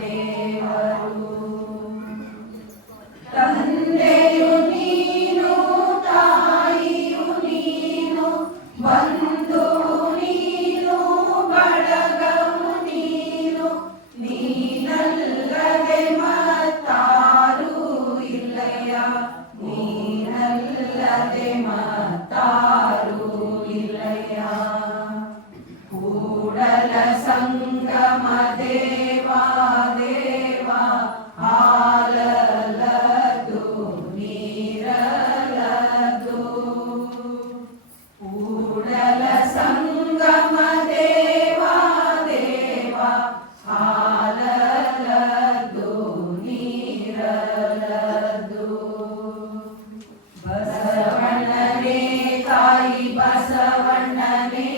ದೇವರು. ತಂದೆಯು ನೀನು, ತಾಯಿಯು ನೀನು, ಬಂಧು ನೀನು, ಬಳಗವು ನೀನು, ನೀನಲ್ಲದೆ ಮತ್ತಾರೂ ಇಲ್ಲಯ್ಯ, ನೀನಲ್ಲದೆ ಮತ್ತಾರೂ ಇಲ್ಲಯ್ಯ. ಕೂಡಲ ಸಂಗಮ ದೇವಾ ದೇವಾ, ಹಾಲಲ್ಲದು ನೀರಲ್ಲದು. ಕೂಡಲ ಸಂಗಮ ದೇವಾ ದೇವಾ, ಹಾಲಲ್ಲದು ನೀರಲ್ಲದು. ಬಸವಣ್ಣನೇ ತಾಯಿ, ಬಸವಣ್ಣನೇ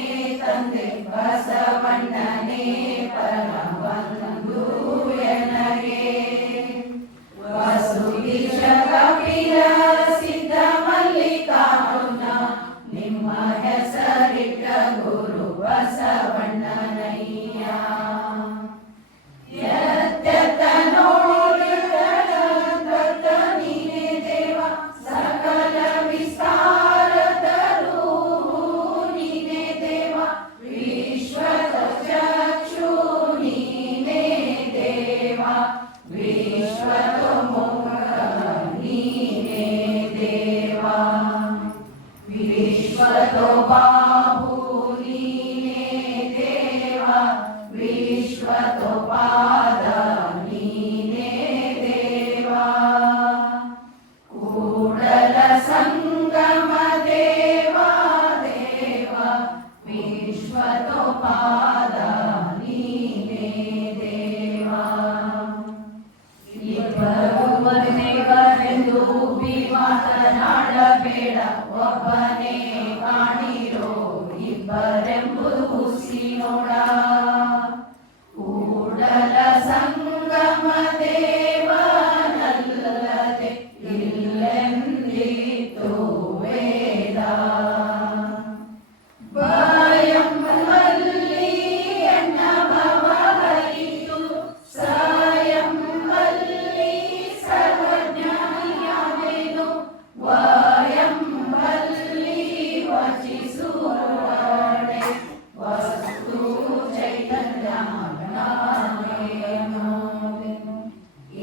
ತಂದೆ, ಬಸವಣ್ಣನೇ ಪರಮಬಂಧು ಎನಗೆ. ವಸುದೀಶ ಕಪಿಲ ಸಿದ್ಧ ಮಲ್ಲಿಕಾರ್ಜುನ, ನಿಮ್ಮ ಹೆಸರಿಟ್ಟ ಗುರು ಬಸವಣ್ಣನಯ್ಯ. ಎತ್ತೆತ್ತ ನೋಡಿದತ್ತ ನೀನೇ ದೇವ, ಸಕಲ ವಿಸ್ತಾರದರು ನೀನೇ ದೇವ, ವಿಶ್ವದ ಚಕ್ಷು ನೀನೇ ದೇವ, ವಿಶ್ವದ ಮುಖ ನೀನೇ ದೇವ, ವಿಶ್ವದ ಬಾಹು ನೀನೇ ದೇವ, ವಿಶ್ವದ ಪಾದ ನೀನೇ ದೇವ. ಕೂಡಲ ಸಂಗಮ ದೇವಾ ದೇವಾ, ವಿಶ್ವದ ಪಾದ ನೀನೇ ದೇವ. ಇಬ್ಬರು ಒಂದೇವರೆಂದು ಮಾತನಾಡಬೇಡ, ಒಬ್ಬನೇ ಕಾಣಿರೋ ಇಬ್ಬರೆಂಬುದು ಹುಸಿ ನೋಡ. ಕೂಡಲ ಸಂಗಮ ದೇವನಲ್ಲದೆ ಇಲ್ಲೆಂದಿತು ವೇದ. ಬಯಂಬಲ್ಲಿ ಎನ್ನ ಭವ ಹರಿತು, ಸಯಂಬಲ್ಲಿ ಸರ್ವಜ್ಞಾನಿಯಾದೆನು, ವಯಂಬಲ್ಲಿ ವಚಿಸುವಡೆ ವಸ್ತು ಚೈತನ್ಯ ಜ್ಞಾನೇನು.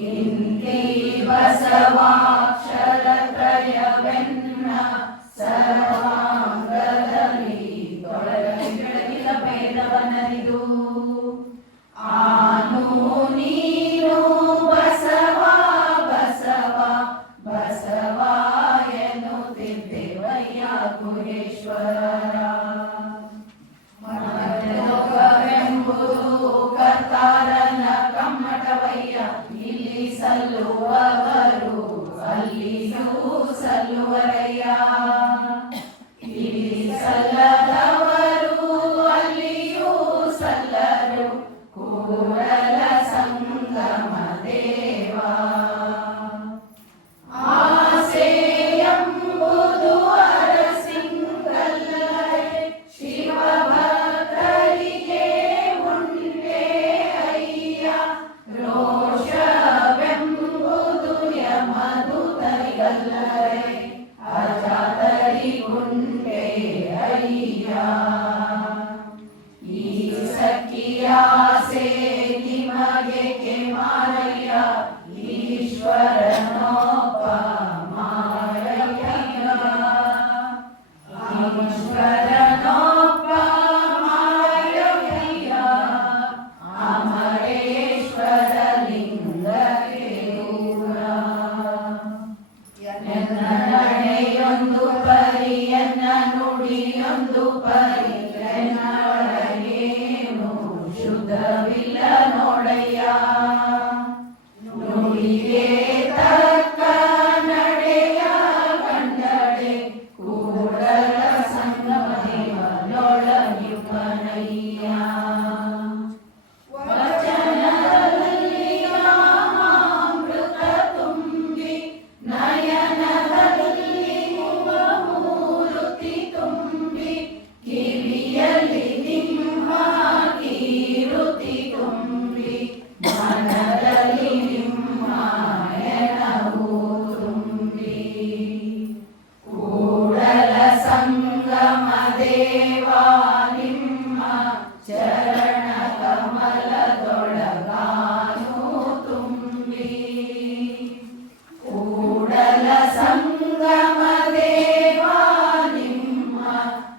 ಇಂತಿ ಬಸವಾಕ್ಷರ ತ್ರಯವೆನ್ನ ಸರ್ವಾಂಗದಲ್ಲಿ ತೊಡಗಿದ ಭೇದವನರಿದು. ಆನು ನೀನು ಬಸವ ಬಸವ ಬಸವ ಎನ್ನುತ್ತಿದ್ದೆವಯ್ಯ ಗುಹೇಶ್ವರ. ಮನವೆಂಬುದು ಕರ್ತಾರನ ಕಮ್ಮಟವಯ್ಯ, ಇಲ್ಲಿ ಸಲ್ಲುವವರು ಅಲ್ಲಿಯೂ ಸಲ್ಲುವರಯ್ಯ, ಇಲ್ಲಿ ಸಲ್ಲದವರು ಅಲ್ಲಿಯೂ ಸಲ್ಲರು. ಕೂಡಲ ಸಂಗಮ ದೇವಾ. ಆಸೆ ಎಂಬುದು ಅರಸಿಂಗಲ್ಲದೆ, ಶಿವಭಕ್ತರಿಗೆ ಉಂಟೆ ಅಯ್ಯ, ರೋಷವೆಂಬುದು ಯಮದೂತರಿಗಲ್ಲದೆ, ಅಜಾತರಿಗುಂಟೆ ಅಯ್ಯ. ಈ ಸಖಿಯಾಸೆ ನಿಮಗೇಕೆ ಮಾರಯ್ಯ, ಈಶ್ವರನೊಬ್ಬ ಮಾರಯ್ಯ, ಈಶ್ವರನೊಬ್ಬ ಮಾರಯ್ಯ. ಅಮರೇಶ್ವರ ಲಿಂಗಕ್ಕೆ ದೂರ. ಎನ್ನ ನಡೆಯೊಂದು ಪರಿ, ಎನ್ನ ನುಡಿಯೊಂದು ಪರಿ, ಎನ್ನೊಳಗೇನು ಶುದ್ಧ ಚರಣ ಕಮಲದೊಳಗಾನು ತುಂಬಿ ಕೂಡಲ ಸಂಗಮ ದೇವ ನಿಮ್ಮ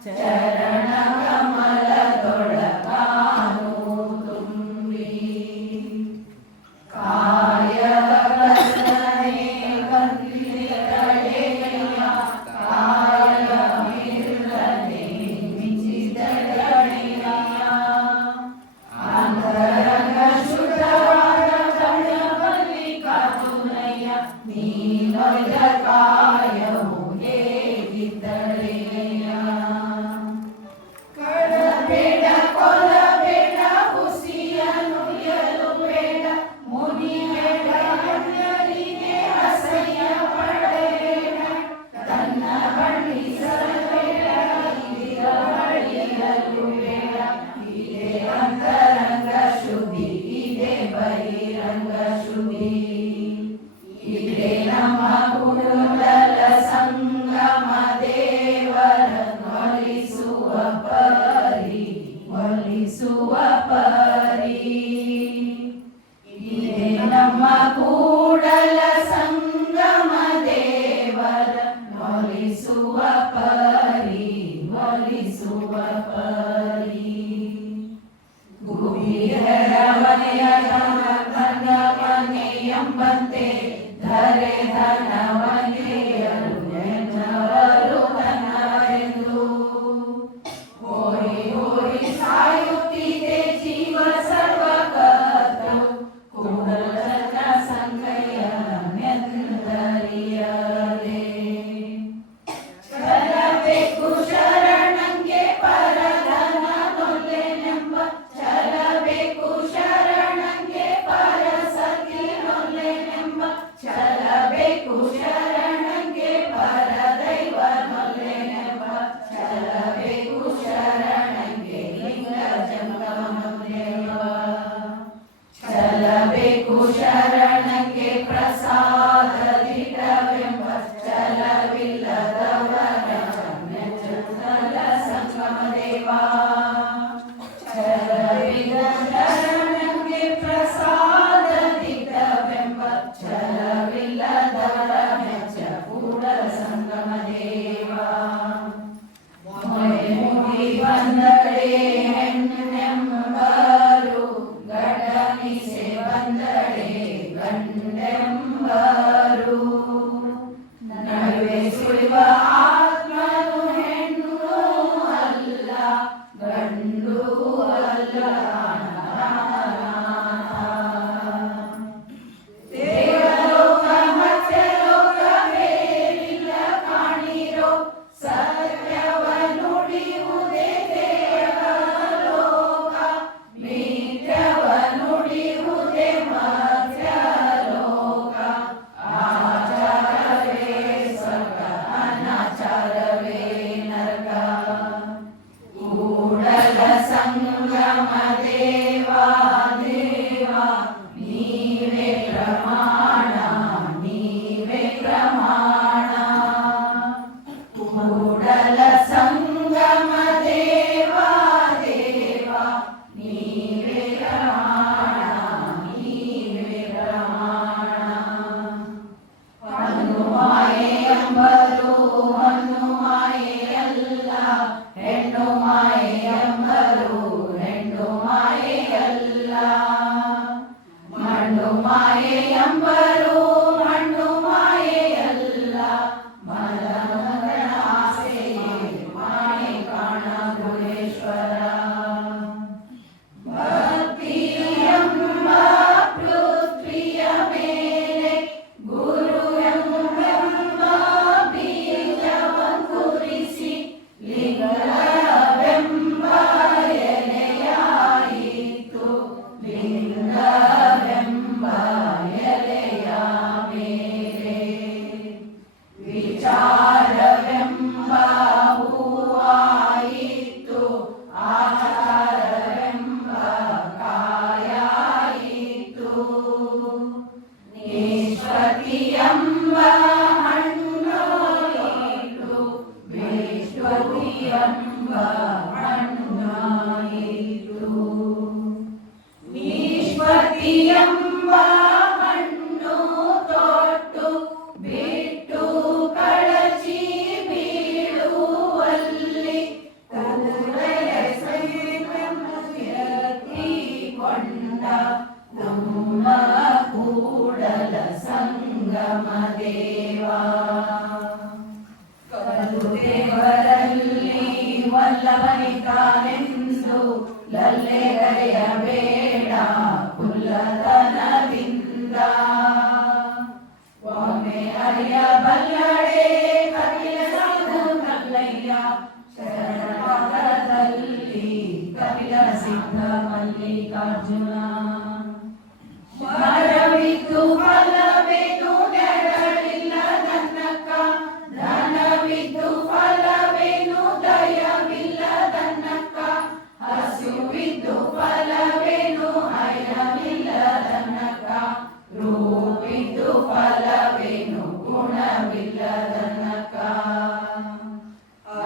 ಚರಣ ಕಮಲದೊಳಗಾನು ತುಂಬಿ ಕಾಯ ಕರ್ತನೆ ಕಂದಿಯ ಕಡೆಯ ಕಾಯ ಮಿಲ್ಲದೆ ಮಿಂಚಿದ ಕಡೆಯ ಅಂತರಂಗ ಶುದ್ಧವಾದ ಕಣ್ಣಬಲಿ ಕಾತುನಯ್ಯ ನೀನೊಯ್ದ ಕಾಯವು ಹೇಗಿದ್ದಳೆಯ ಕಳಬೇಡ ಕೊಲಬೇಡ ಹುಸಿಯನು ಬೇಡ ಮುನಿಬೇಡ ಅನ್ಯರಿಗೆ ಅಸಹ್ಯ ಪಡಬೇಡ ತನ್ನ ಬಣ್ಣಿಸಬೇಡ ಇದಿರ ಬಳಿಯಲು ಬೇಡ ಇದೇ ಅಂತರಂಗ ಶುದ್ಧಿ ಇದೇ ಬಹಿರಂಗ ಶುದ್ಧಿ ಇದೇ ನಮ್ಮ ಕುಂಡಲ ಸಂಗಮ ದೇವರನ್ನೊಲಿಸುವ ಪರಿ ಒಲಿಸುವ ಪರಿ ಇದೇ ನಮ್ಮ ಕೂಡಲ ಸಂಗಮ ದೇವರನ್ನೊಲಿಸುವ ಪರಿ ಒಲಿಸುವ ಪರಿ ಗುಬಿಹರವನೆಯ ಧನವನೆ ಎಂಬಂತೆ ಧರೆ ಧನವನೆಯರು ಎನ್ನವರು ಧನವೆಂದು ಹೋರಿ ಹೋರಿ ಸಾಯುತ್ತಿದೆ ಜೀವ ಸರ್ವಕರ್ತವು ಕೂಡಲ ಸಂಗಯ್ಯನೆಂದರಿಯದೆ ಚಲಬೇಕು ಶರಣಂಗೆ ಪರಧನ ನೊಲ್ಲೆನೆಂಬ ಚಲಬೇಕು ಶರಣಂಗೆ ಪರಸತಿ ನೊಲ್ಲೆನೆಂಬ ಚಲಬೇಕು ಶರಣಂಗೆ ಪರದೈವ ನೊಲ್ಲೆನೆಂಬ ಚಲಬೇಕು ಶರಣಂಗೆ ಲಿಂಗ ಜಂಗಮನೆಂಬ ಚಲಬೇಕು ಶರಣಂಗೆ ಪ್ರಸಾದದಿಡವೆಂಬ ಚಲವಿಲ್ಲದವರ ಚಲ ಸಂಗಮ ದೇವ ಚಲವಿಲ್ಲ ಶರಣಂಗೆ ಪ್ರಸಾದದಿಡವೆಂಬ ಚಲವಿಲ್ಲದವರ ಮೆಚ್ಚ ಕೂಡಲ ಸಂಗಮ ದೇವ ಮೊರೆ ಮುಗಿ ಬಂದಡೆ ಹೆಣ್ಣೆಂಬರು ಗಡನಿಸೆ ಬಂದಡೆ ಗಂಡೆಂಬರು ನಡುವೆ ಸುಳಿವ ಆತ್ಮನು ಹೆಣ್ಣು ಅಲ್ಲ ಗಂಡು ಅಲ್ಲ ದೇವ. ಕಲ್ಲು ದೇವರಲ್ಲಿ ವಲ್ಲಭನಿದ್ದಾನೆಂದು ಲಲ್ಲೆ ಕರೆಯಬೇಡ ಕುಲ್ಲತನದಿಂದ. ಒಮ್ಮೆ ಅರಿಯಬಲ್ಲಡೆ ಕಪಿಲ ಸಿದ್ಧ ಮಲ್ಲಯ್ಯ ಶರಣದಲ್ಲಿ ಕಪಿಲ ಸಿದ್ಧ ಮಲ್ಲಿಕಾರ್ಜುನ. ಮರವಿದ್ದು ಫಲವೇನು ನೆರಳಿಲ್ಲದನ್ನಕ್ಕ, ಧನವಿದ್ದು ಫಲವೇನು ದಯವಿಲ್ಲದನ್ನಕ್ಕ, ಹಸಿವಿದ್ದು ಫಲವೇನು ಹಯವಿಲ್ಲದನ್ನಕ್ಕ, ರೂಪಿದ್ದು ಫಲವೇನು ಗುಣವಿಲ್ಲದನ್ನಕ್ಕ,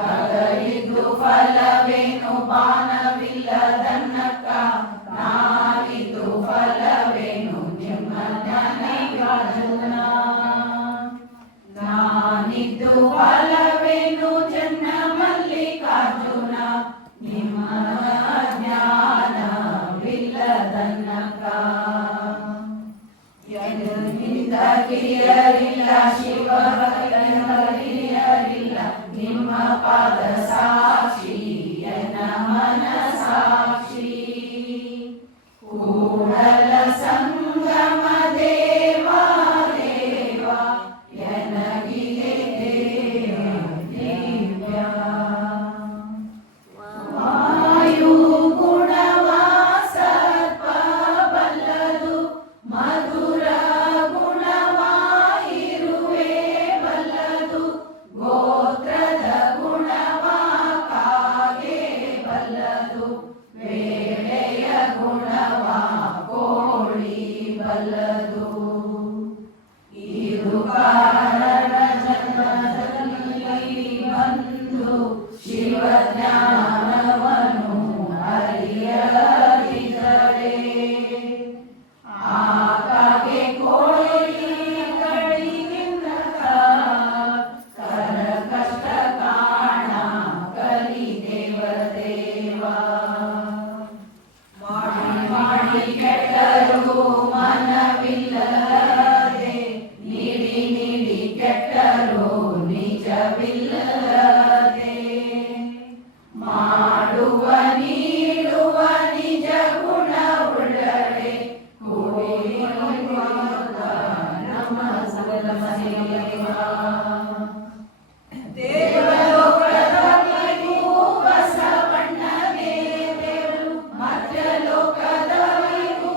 ಅಗಲಿದ್ದು ಫಲವೇನು ಬಾಣವಿಲ್ಲದನ್ನಕ್ಕ, ನಾವಿದ್ದು ಫಲವೇನು ನಿಮ್ಮ ಜ್ಞಾನಿಗಾರ್ಜುನ, ನಾನಿದ್ದು ಫಲವೇನು ಚೆನ್ನ ಮಲ್ಲಿಕಾರ್ಜುನ, ನಿಮ್ಮ ಜ್ಞಾನವಿಲ್ಲದನ್ನಕ್ಕ. ಎನ್ನಿಂದ ಕಿರಿಯರಿಲ್ಲ ಶಿವಭಕ್ತರಿಂದ ಹಿರಿಯರಿಲ್ಲ, ನಿಮ್ಮ ಪಾದ ಸಾಕ್ಷಿ ಎನ್ನ ಮನ ಸಾಕ್ಷಿ. ಕೂಡಲ ಸಂಗಮ ದೇವ ದೇವ ಎನಗಿದೆ ದಿವ್ಯ. ವಾಯು ಗುಣವ ಸರ್ಪ ಬಲ್ಲದು, ಮಧುರ ಗುಣವ ಇರುವೆ ಬಲ್ಲದು, ಗೋತ್ರದ ಗುಣವ ಕಾಗೆ ಬಲ್ಲದು, ವೇಳೆಯ ಗುಣವ ಕೋಳಿ ಬಲ್ಲದು. ಇದು ಕಾರಣ ಜನ್ಮದಲ್ಲಿ ಬಂದು ಶಿವಜ್ಞಾನವನ್ನು ಅರಿಯದಿದ್ದರೆ, ಆಕಾಗೆ ಕೋಳಿ ಕಡಿಗಿಂದ ಕರ ಕಷ್ಟ ಕಾಣ ಕಲಿ ದೇವ ದೇವ. ಮಾಡಿ ಕೆಟ್ಟರು ಮನವಿಲ್ಲದೆ, ನೀಡಿ ನೀಡಿ ಕೆಟ್ಟರು ನಿಜವಿಲ್ಲದೆ, ಮಾಡುವ ನೀಡುವ ನಿಜ ಗುಣ ಉಳ್ಳಡೆ ಕೂಡಿ ನಮ್ಮ ಸಲಮನೆಯವ. ದೇವಲೋಕದವರಿಗೂ ಬಸವಣ್ಣ ದೇವರು, ಮಧ್ಯಲೋಕದವರಿಗೂ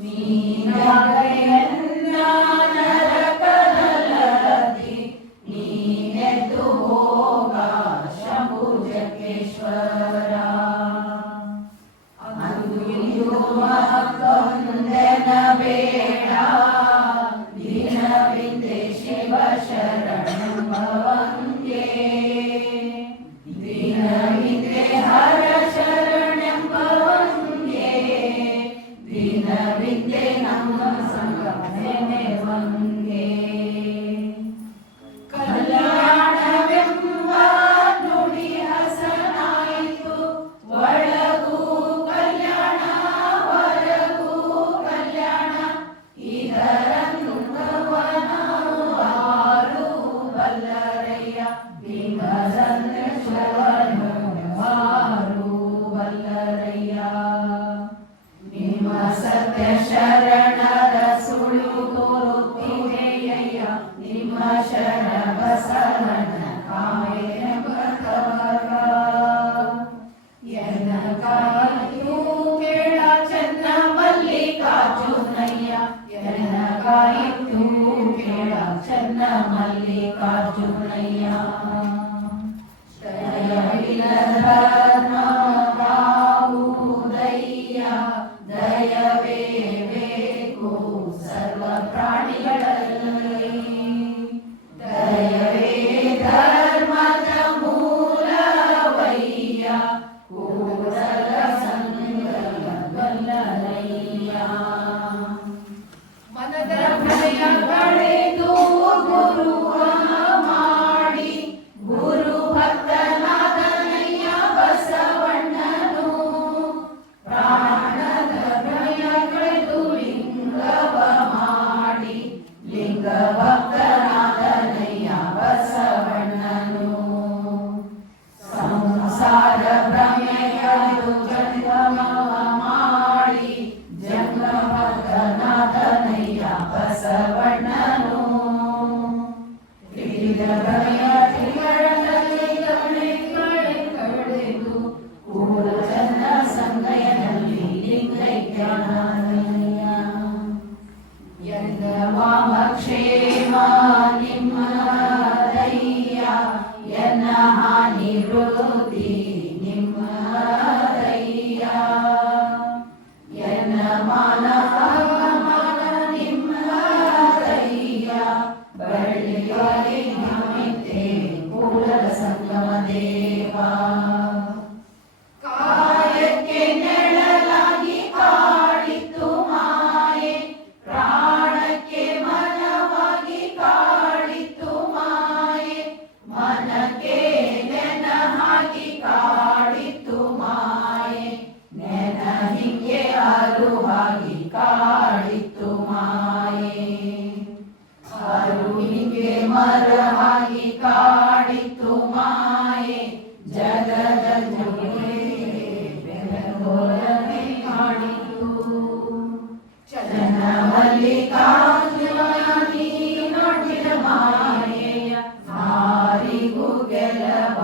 ನೀನಾಗೆಯನ್ನ ನರಕದಲ್ಲದಿ ನೀನೆದ್ದು ಹೋಗ ಶಂಭುಜಕ್ಕೇಶ್ವರ. ಅಂದು ಇಂದು ಮತ್ತೊಂದೆನ ಬೇಡ ದಿನವಿಂದೆ ಶಿವ ಶರಣೆಂಬವಂಗೆ, ದಿನವಿಂದೆ ಹರ ಶರಣೆಂಬವಂಗೆ, ದಿನವಿಂದೆ ನಮ್ಮ ಸಂಗಮನೆವಂಗೆ. ಕಲ್ಯಾಣವೆಂಬ ನುಡಿ ಹಸನಾಯಿತು, ಒಳಗೂ ಕಲ್ಯಾಣ ಹೊರಗೂ ಕಲ್ಯಾಣ, ಇದರನ್ನು ನಾವು ಆರು ಬಲ್ಲರಯ್ಯ, ಭೀಮಸಂದೇಶ್ವರನು ಆರು ಬಲ್ಲರಯ್ಯ. ನಿಮ್ಮ ಸತ್ಯ ಶರಣರ ಸುಳು ತೋರುತ್ತಿದೆಯಯ್ಯ, ನಿಮ್ಮ ಶರಣ ಬಸವನ ಕಾಯನ ಬಸವರ. ಎನ್ನ ಕಾಯು ಕೇಳ ಚೆನ್ನ ಮಲ್ಲಿಕಾರ್ಜುನಯ್ಯ, ಎನ್ನ ಕಾಯಿತು ಕೇಳ ಚೆನ್ನ ಮಲ್ಲಿಕಾರ್ಜುನಯ್ಯ. ದಯವಿಲ್ಲದ ಧರ್ಮವಾಗುವುದಯ್ಯ, ದಯವೇ ಬೇಕು ಸರ್ವ ಪ್ರಾಣಿಗಳಲ್ಲಿ, ದಯವೇ ಧರ್ಮದ ಮೂಲವಯ್ಯ, ಕೂಡಲ ಸಂಗಮ ಬಲ್ಲರಯ್ಯ. ಮನದ ಭಯ ಕಳೆದು ಗುರುವ ಮಾಡಿ, ಗುರು ಭಕ್ತನಾದನಯ್ಯ ಬಸವಣ್ಣನು. ಪ್ರಾಣದ ಭಯ ಕಳೆದು ಲಿಂಗವ ಮಾಡಿ, ಲಿಂಗ ಭಕ್ತನಾದನಯ್ಯ ಬಸವಣ್ಣನು. ಸಂಸಾರ ಭ್ರಮೆಯದು ಜಂಗಮವ ಮಾಡಿ, ಜಂಗ ಭಕ್ತನಾದನಯ್ಯ ಬಸವಣ್ಣನು. ತಿಳಿದ ಭಯ ತಿಗಳದಲ್ಲಿ ಕಳೆದು ಕೂಡ ಚಂದ ಸಂಗಯದಲ್ಲಿ ಲಿಂಗೈಕ್ಯನಾದನಯ್ಯ. ಎಂದ ವಾಮಕ್ಷೇಮ ನಿಮ್ಮದಯ್ಯ, ಎನ್ನ ಹಾನಿ ವೃದ್ಧಿ ನಿಮ್ಮದಯ್ಯ, ಎನ್ನ ಮಾನ ಅವಮಾನ ನಿಮ್ಮದಯ್ಯ, ಬಳ್ಳಿಯಾಗಿ ನಮಿತೆ ಕೂಡಲ ಸಂಗಮ ದೇವ. ಕಾಯಕ್ಕೆ ನೆಳಲಾಗಿ ಕಾಡಿತು ಮಾಯೆ, ಪ್ರಾಣಕ್ಕೆ ಮನವಾಗಿ ಕಾಡಿತು ಮಾಯೆ, ಮನಕ್ಕೆ ನೆನ ಹಾಕಿ ಕಾಡಿತು ಮಾಯೆ, ನೆನ ಹಿಂಗೆ ಅರುವಾಗಿ ಕಾಡಿತು ಮಾಯೆ, ಅರುವಿಗೆ ಮರವಾಗಿ ಕಾಡಿತು ಮಾಯೆ, ಜಗದ ಬೆಳಗೊಲನೆ ಮಾಡಿತು. ಚನ್ನ ಮಲ್ಲಿಕಾರ್ಜುನ ನೀನೊಡ್ಡಿದ ಮಾಯೆಯ, ಮಾರಿಗೂ ಗೆಲವಾನೋಡಯ್ಯ.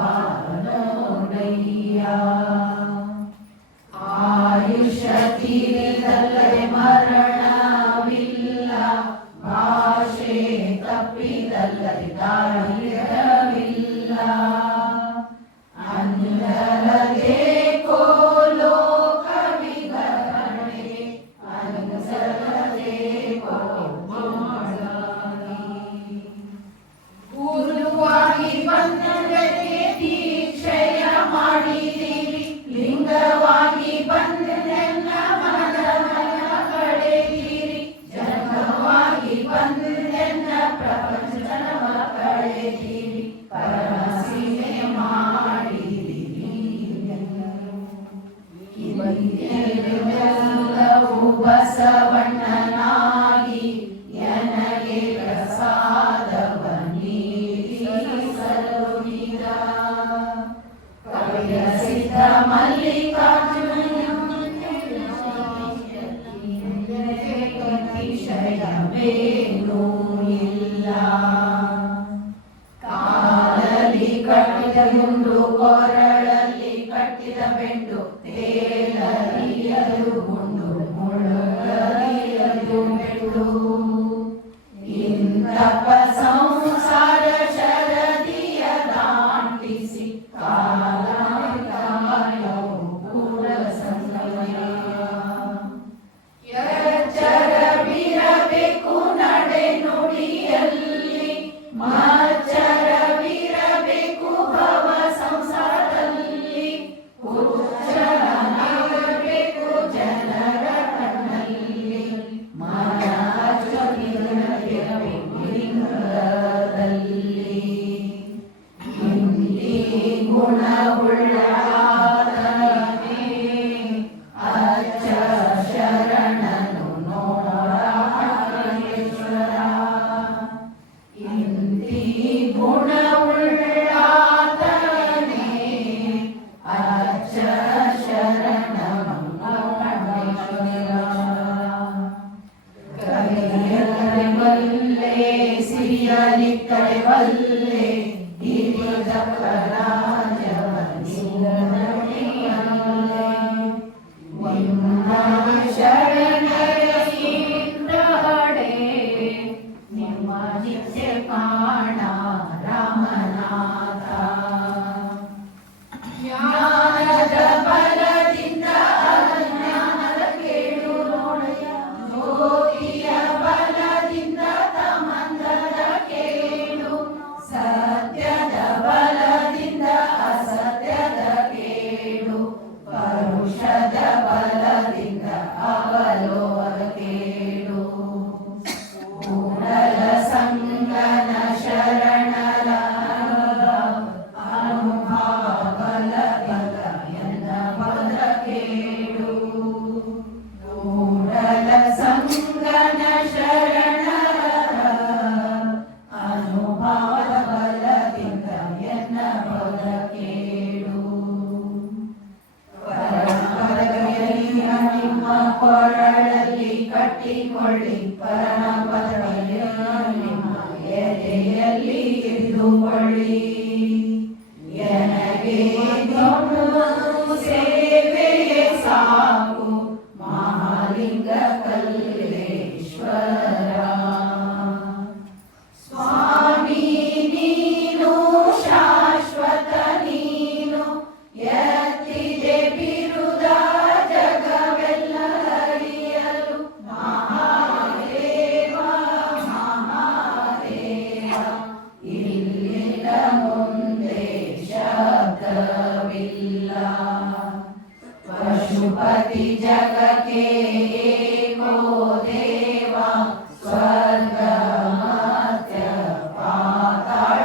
ಆಯುಷ್ಯ ತೀರಿದಲ್ಲದೆ ಮರಣವಿಲ್ಲ, ಭಾಷೆ ತಪ್ಪಿದಲ್ಲದೆ ದಾರಿಯವಿಲ್ಲ, ಅಂಜಲದೆ ಲೋಕ ವಿಗರಣೆ, ಅಂಜಲದೆ ಮಾಡಾಗಿ. ಗುರುವಾಗಿ ಬಂದಕ್ಕೆ ದೀಕ್ಷೆಯ ಮಾಡಿದಿರಿ, ಲಿಂಗವಾಗಿ ಬಂದೆನ್ನ ಮನದ ಕಳೆದಿರಿ, ಜನ್ಮವಾಗಿ ಬಂದೆನ್ನ ಪ್ರಪಂಚವ ಕಳೆದಿರಿ, ಪರಮ ಸೀಮೆ ಮಾಡಿದಿರಿ. ಎಲ್ಲವೂ ಬಸವಣ್ಣನಾಗಿ ನನಗೆ ಪ್ರಸಾದವ ನೀಡಿಸಲುವಿದ. ಕವಿಯ ಸಿದ್ಧ ಮಲ್ಲಿಕಾರ್ಜುನ ಅತಿಶಯವೇನೂ ಇಲ್ಲ. ಕಾಲಲ್ಲಿ ಕಟ್ಟಿದ ಗುಂಡು, ಕೊರಳಲ್ಲಿ ಕಟ್ಟಿದ ಬೆಂಡು, ತೇಲರಿಯ ಕೊರಳಲ್ಲಿ ಕಟ್ಟಿಕೊಳ್ಳಿ ಪರಮಪದವಿಯ ನಿಮ್ಮ ಎದೆಯಲ್ಲಿ ಇರಿದುಕೊಳ್ಳಿ. ನನಗೆ ದೊಡ್ಡ ಸೇವೆಯೇ ಸಾಕು ಮಹಾಲಿಂಗ ಕಲ್ಲೇಶ್ವರ. ಸ್ವಾಮಿ ನೀನು ಶಾಶ್ವತ ನೀನು ಎತ್ತಿದೆ ಬಿರುದ ಜಗವೆಲ್ಲ ಹರಿಯಲು. ಮಹಾದೇವ ಮಹಾದೇವ ಇಲ್ಲಿಂದ ಮುಂದೆ ಶಬ್ದವಿಲ್ಲ. ಪಶುಪತಿ ಜಗಕ್ಕೆ ಏಕೋ ದೇವ ಸ್ವರ್ಗ ಮರ್ತ್ಯ ಪಾತಾಳದೊಳಗೆ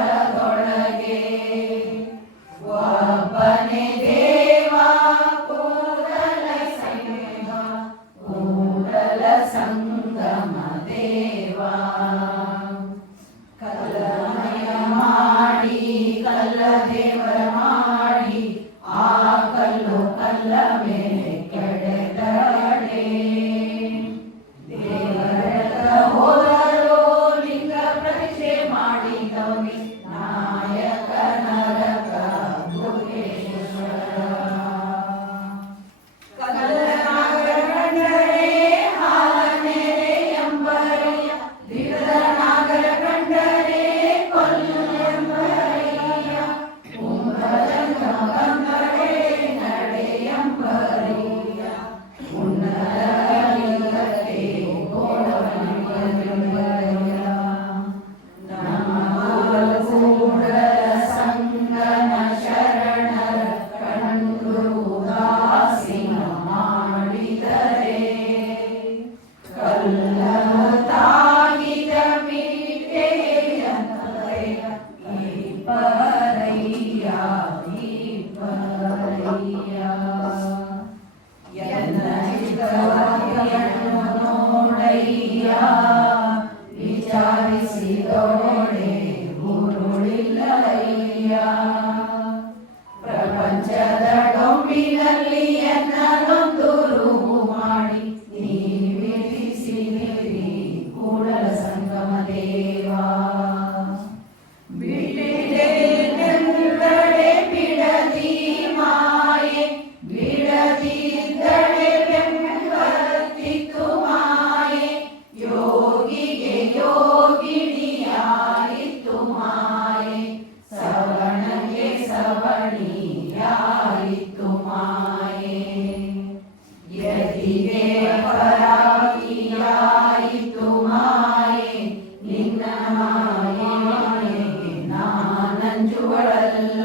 ಒಬ್ಬನೇ ದೇವ ಕೂಡಲ ಸಂಗಮ ದೇವ. ಕಲ್ಲಮಯ ಮಾಡಿ ಕಲ್ಲ ದೇವರ ಮಾಡಿ ಆ ಕಲ್ಲು ಕಲ್ಲ ಮೇಲೆ ಕೆಡೆದಡೆ. ದೇವರ ಹೋದರು ಲಿಂಗ ಪ್ರತಿಷ್ಠೆ ಮಾಡಿದವನಿ ನಾಯಕ ನರಕ ಗುಹೇಶ್ವರ. ಕಲ್ಲನಾಗರ ಕಂಡರೆ ಹಾಲನೆರೆ ಎಂಬರಯ್ಯ, ದಿಡನಾಗರ ಕಂಡರೆ ಕೊಲ್ಲು ಎಂಬರಯ್ಯ, ಕುಂಭಜಂಗ ಬಂದರೆ ನಡೆ ಎಂಬರಯ್ಯ, ಉನ್ನತಲಿಂಗಕ್ಕೆ ಗೋಡವನೆಂಬರಯ್ಯ. ನಮ್ಮ ಕೂಡಲ ಸಂಗನ ಶರಣರ ಕಂಡು ಉದಾಸೀನ ಮಾಡಿದರೆ ಕಲ್ಲನು ತಾಗಿದ ಮೀಟೆಯ ಇಬ್ಬರಯ್ಯ ಇಬ್ಬರಯ್ಯ. ಎನ್ನ ಚಿತ್ತವತಿಯನ್ನು ನೋಡಯ್ಯ, ವಿಚಾರಿಸಿದೊಡೆ ಗುರುಳಿಲ್ಲಯ್ಯ. ಪ್ರಪಂಚದ ಡೊಂಬಿನಲ್ಲಿ ಎನ್ನದೊಂದು ರೂಪು ಮಾಡಿ ನೀವಿರಿಸಿದಿರಿ ಕೂಡಲ ಸಂಗಮ ದೇವ. ಬಿಡಿದೆ ನೆಂದಡೆ ಬಿಡದಿ ಮಾಯೆ, ಬಿಡದಿದ್ದಡೆ ಬೆಂಬತ್ತಿತ್ತು ಮಾಯೆ. ಯೋಗಿಗೆ ಯೋಗಿಣಿಯಾಯಿತು ಮಾಯೆ, ಸವಣಗೆ ಸವಣಿಯಾಯಿತು ಮಾಯೆ. ಯದಿಗೆ ಪರಾಗಿಯಾಯಿತು ಮಾಯೆ, ನಿನ್ನ ಮಾಯೆಗೆ ನಾನಂಜುವಳಲ್ಲ.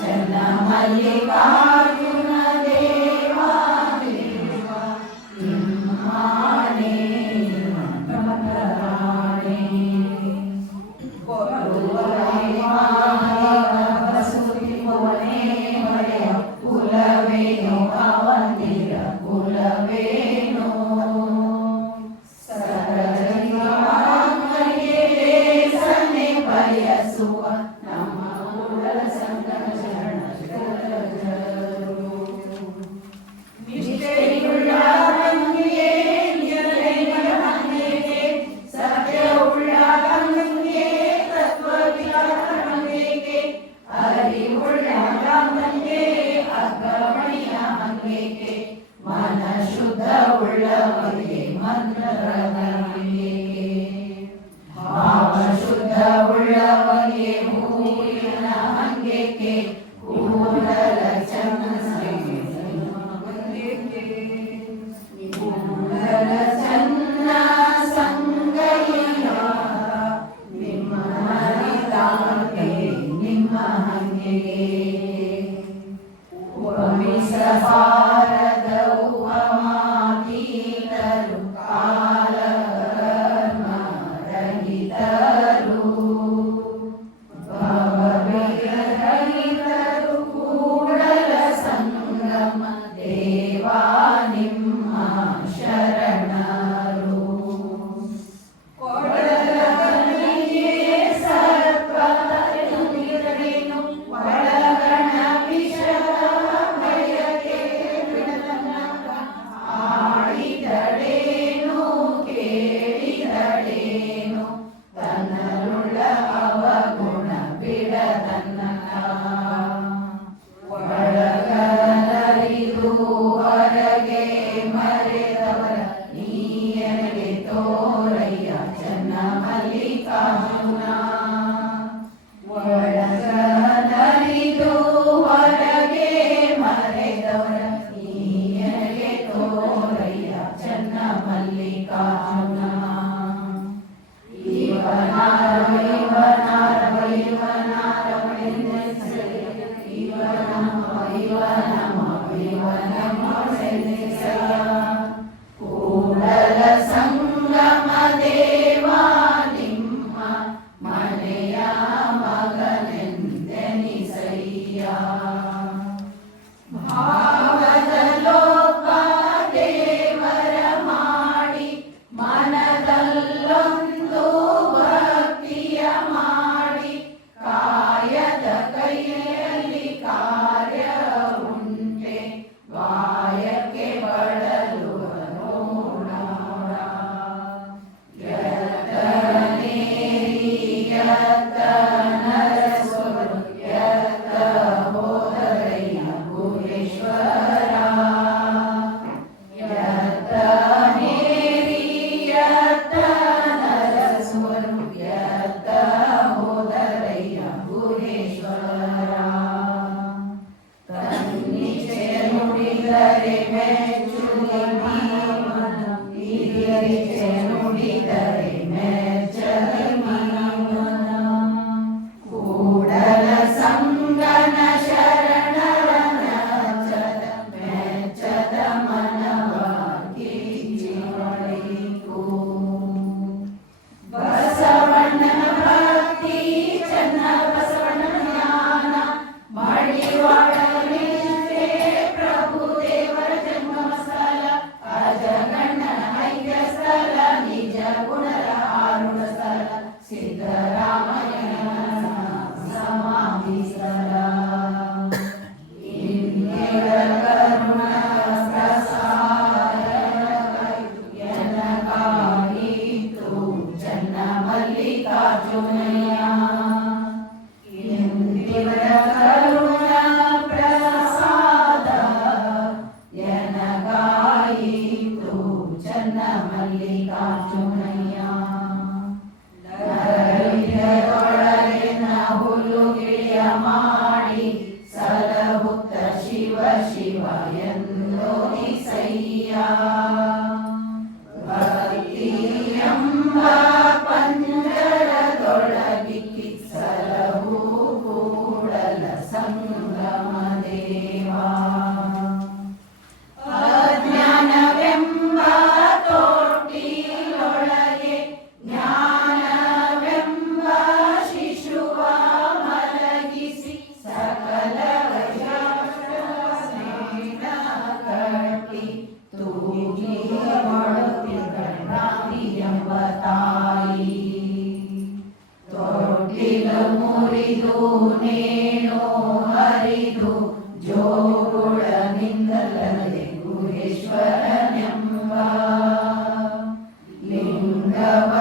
ಚನ್ನ ಮಲ್ಲಿಕಾರ್ಜುನ ದೇವ ದೇವ ನಿಮ್ಮಾಣೆ ಮನರಾಣೆ. ಬಸುತಿಪುವನೇ ಹೊಳೆಯ ಕುಲವೇನು ಅವಂದಿರ ಕುಲವೇನು. ಸರಳಿಗೆ ಸನೆ ಬಯಸುವ ನಮ್ಮ ಕೂಡಲ ಸಂಗಮ ಶರಣ ಶರಣರು. ನಿಷ್ಠೆಯುಳ್ಳ ತಂಗಿಗೆ ನಿಜತೆಯ ಹಂಗೆಗೆ, ಸತ್ಯವುಳ್ಳ ತಂಗಿಗೆ ತತ್ವವಿಚಾರ ಹಂಗೆಗೆ, ಅರಿವುಳ್ಳ ತಂಗಿಗೆ ಅಗ್ಗಮಣಿಯ ಹಂಗೆಗೆ, ಮನ ಶುದ್ಧವುಳ್ಳವರಿಗೆ ಮಂತ್ರದ ಹಂಗೆಗೆ, ಭಾವ ಶುದ್ಧವುಳ್ಳವರಿಗೆ ಹೂವಿನ ಹಂಗೆಗೆ, ಕೂಡಲ ಚನ್ನ ಕೂಡಲ ಚನ್ನ ಸಂಗಯ್ಯ ನಿಮ್ಮ ಮರಿತಾಗೆ ನಿಮ್ಮ ಹಂಗೆಗೆ. ಉಪಮಿಸಬಾರದ ಉಪಮಾನ ಎಂದರೆ ಮೆಚ್ಚುಗೆ ಮನ ಹಿರಿಯರಿಗೆ ನುಡಿದರೆ ಮೆಚ್ಚದೆ ಮನ ಕೂಡಲ ಸಂಗನ ಶರಣರ ಮೆಚ್ಚದ ಮನವ ಕಿಚ್ಚಿವಳಿಗೂ ಬಸವಣ್ಣನ ಭಕ್ತಿ ಚನ್ನ ಬಸವಣ್ಣನ ಜ್ಞಾನ ಮಡಿವಾಳಲಿಂದೆ ಪ್ರಭು ದೇವರ ಜಂಗಮ ಸ್ಥಳ ಅಜಗಣ್ಣನ ಐಕ್ಯ ಸ್ಥಳ ನಿಜ ಗುಣರ ಆರುಣ ಸ್ಥಳ ಸಿದ್ದರಾಮಯ್ಯನ ಸಮಾಧಿ ಸ್ಥಳ ಇಂದಿರ ಕರುಣ ಪ್ರಸಾದ ಎನಗಾಯಿತು ಚನ್ನ ಮಲ್ಲಿಕಾರ್ಜುನಯ್ಯ ಇಂದಿರ ಕರುಣ ಪ್ರಸಾದ ಎನಗಾಯಿತು ಚನ್ನ ಮಲ್ಲಿಕಾರ್ಜುನಯ್ಯ ನರಹೃದಯದೊಳಗಿನ ಹುಲ್ಲುಗಿಳಿಯ ಮಾಡಿ ಸಲಹುತ್ತ ಶಿವ ಶಿವ ಎಂದೋನಿಸಯ್ಯ ಭಕ್ತಿಯೆಂಬ ಪಂಜರದೊಳಗಿಕ್ಕಿ ಸಲಹು ಕೂಡಲ ಸಂಗಮ ದೇವಾ ಅಜ್ಞಾನವೆಂಬ ತೋಟಿಲೊಳಗೆ ಜ್ಞಾನವೆಂಬ ಶಿಶುವ ಮಲಗಿಸಿ ಸಕಲ ವೈಶಾಖ ಕಟ್ಟಿ ತೂಗಿ ಮಾಡುತ್ತಿದ್ದ ರಾಣಿ ಎಂಬ ತಾಯಿ ತೊಟ್ಟಿಲ ಮುರಿದು ನೇಣು ಹರಿದು ಜೋಗುಳನಿಂದಲದೆ ಗುಹೇಶ್ವರನೆಂಬ ಲಿಂಗವ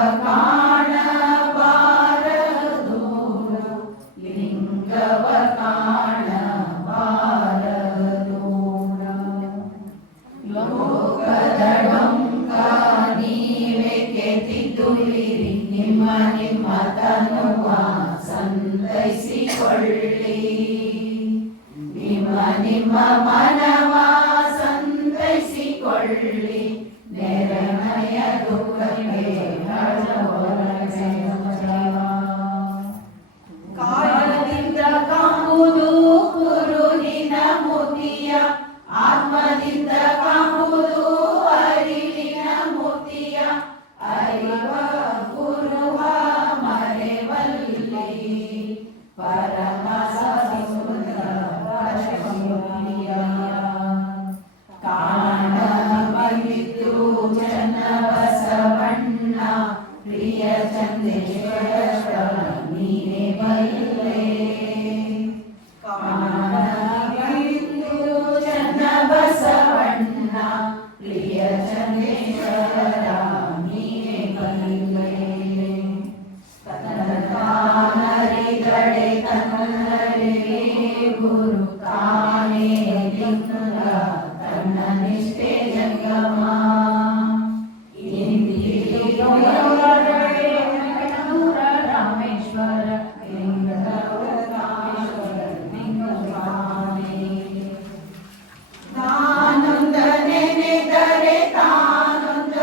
ಕಾಣಬಾರದು ಲಿಂಗವ ಕಾಣಬಾರದು ಲೋಕದ ಡೊಂಕ ನೀವೇಕೆ ತಿದ್ದುವಿರಿ ನಿಮ್ಮ ನಿಮ್ಮ ತನುವ ಸಂತೈಸಿಕೊಳ್ಳಿ ನಿಮ್ಮ ನಿಮ್ಮ ಮನವ ಸಂತೈಸಿಕೊಳ್ಳಿ ನೆರಮಯ ದುಃಖಕ್ಕೆ ಹರವರಸೆ ಕಾಲದಿಂದ ಕಾಂಬುದು ಕುರುಹಿನ ಮೂರ್ತಿಯ ಆತ್ಮದಿಂದ ಕಾಂಬುದು ಅರಿವಿನ ಮೂರ್ತಿಯ ಅರಿವ ಗುರುವ ಮರೆವಲ್ಲಿ ಪರಮ ಕಾಣಬಂದಿತು ಚನ್ನ ಬಸವಣ್ಣ ಪ್ರಿಯ ಚಂದೇಶ್ವರ ನೀನೇ ಬಲ್ಲೆ ಕಾಣಬಂದಿತು ಚನ್ನ ಬಸವಣ್ಣ ಪ್ರಿಯ ಚಂದೇಶ್ವರ ನೀನೇ ಬಲ್ಲೆ ತಾನರಿದಡೆ ತನ್ನರೇ ಗುರು ತಾನೇ ಲಿಂಗ ತನ್ನ ನಿಷ್ಠೆ ಜಂಗಮ ರಾಮೇಶ್ವರ ತಾನೊಂದ ನೆನೆದರೆ ತಾನೊಂದ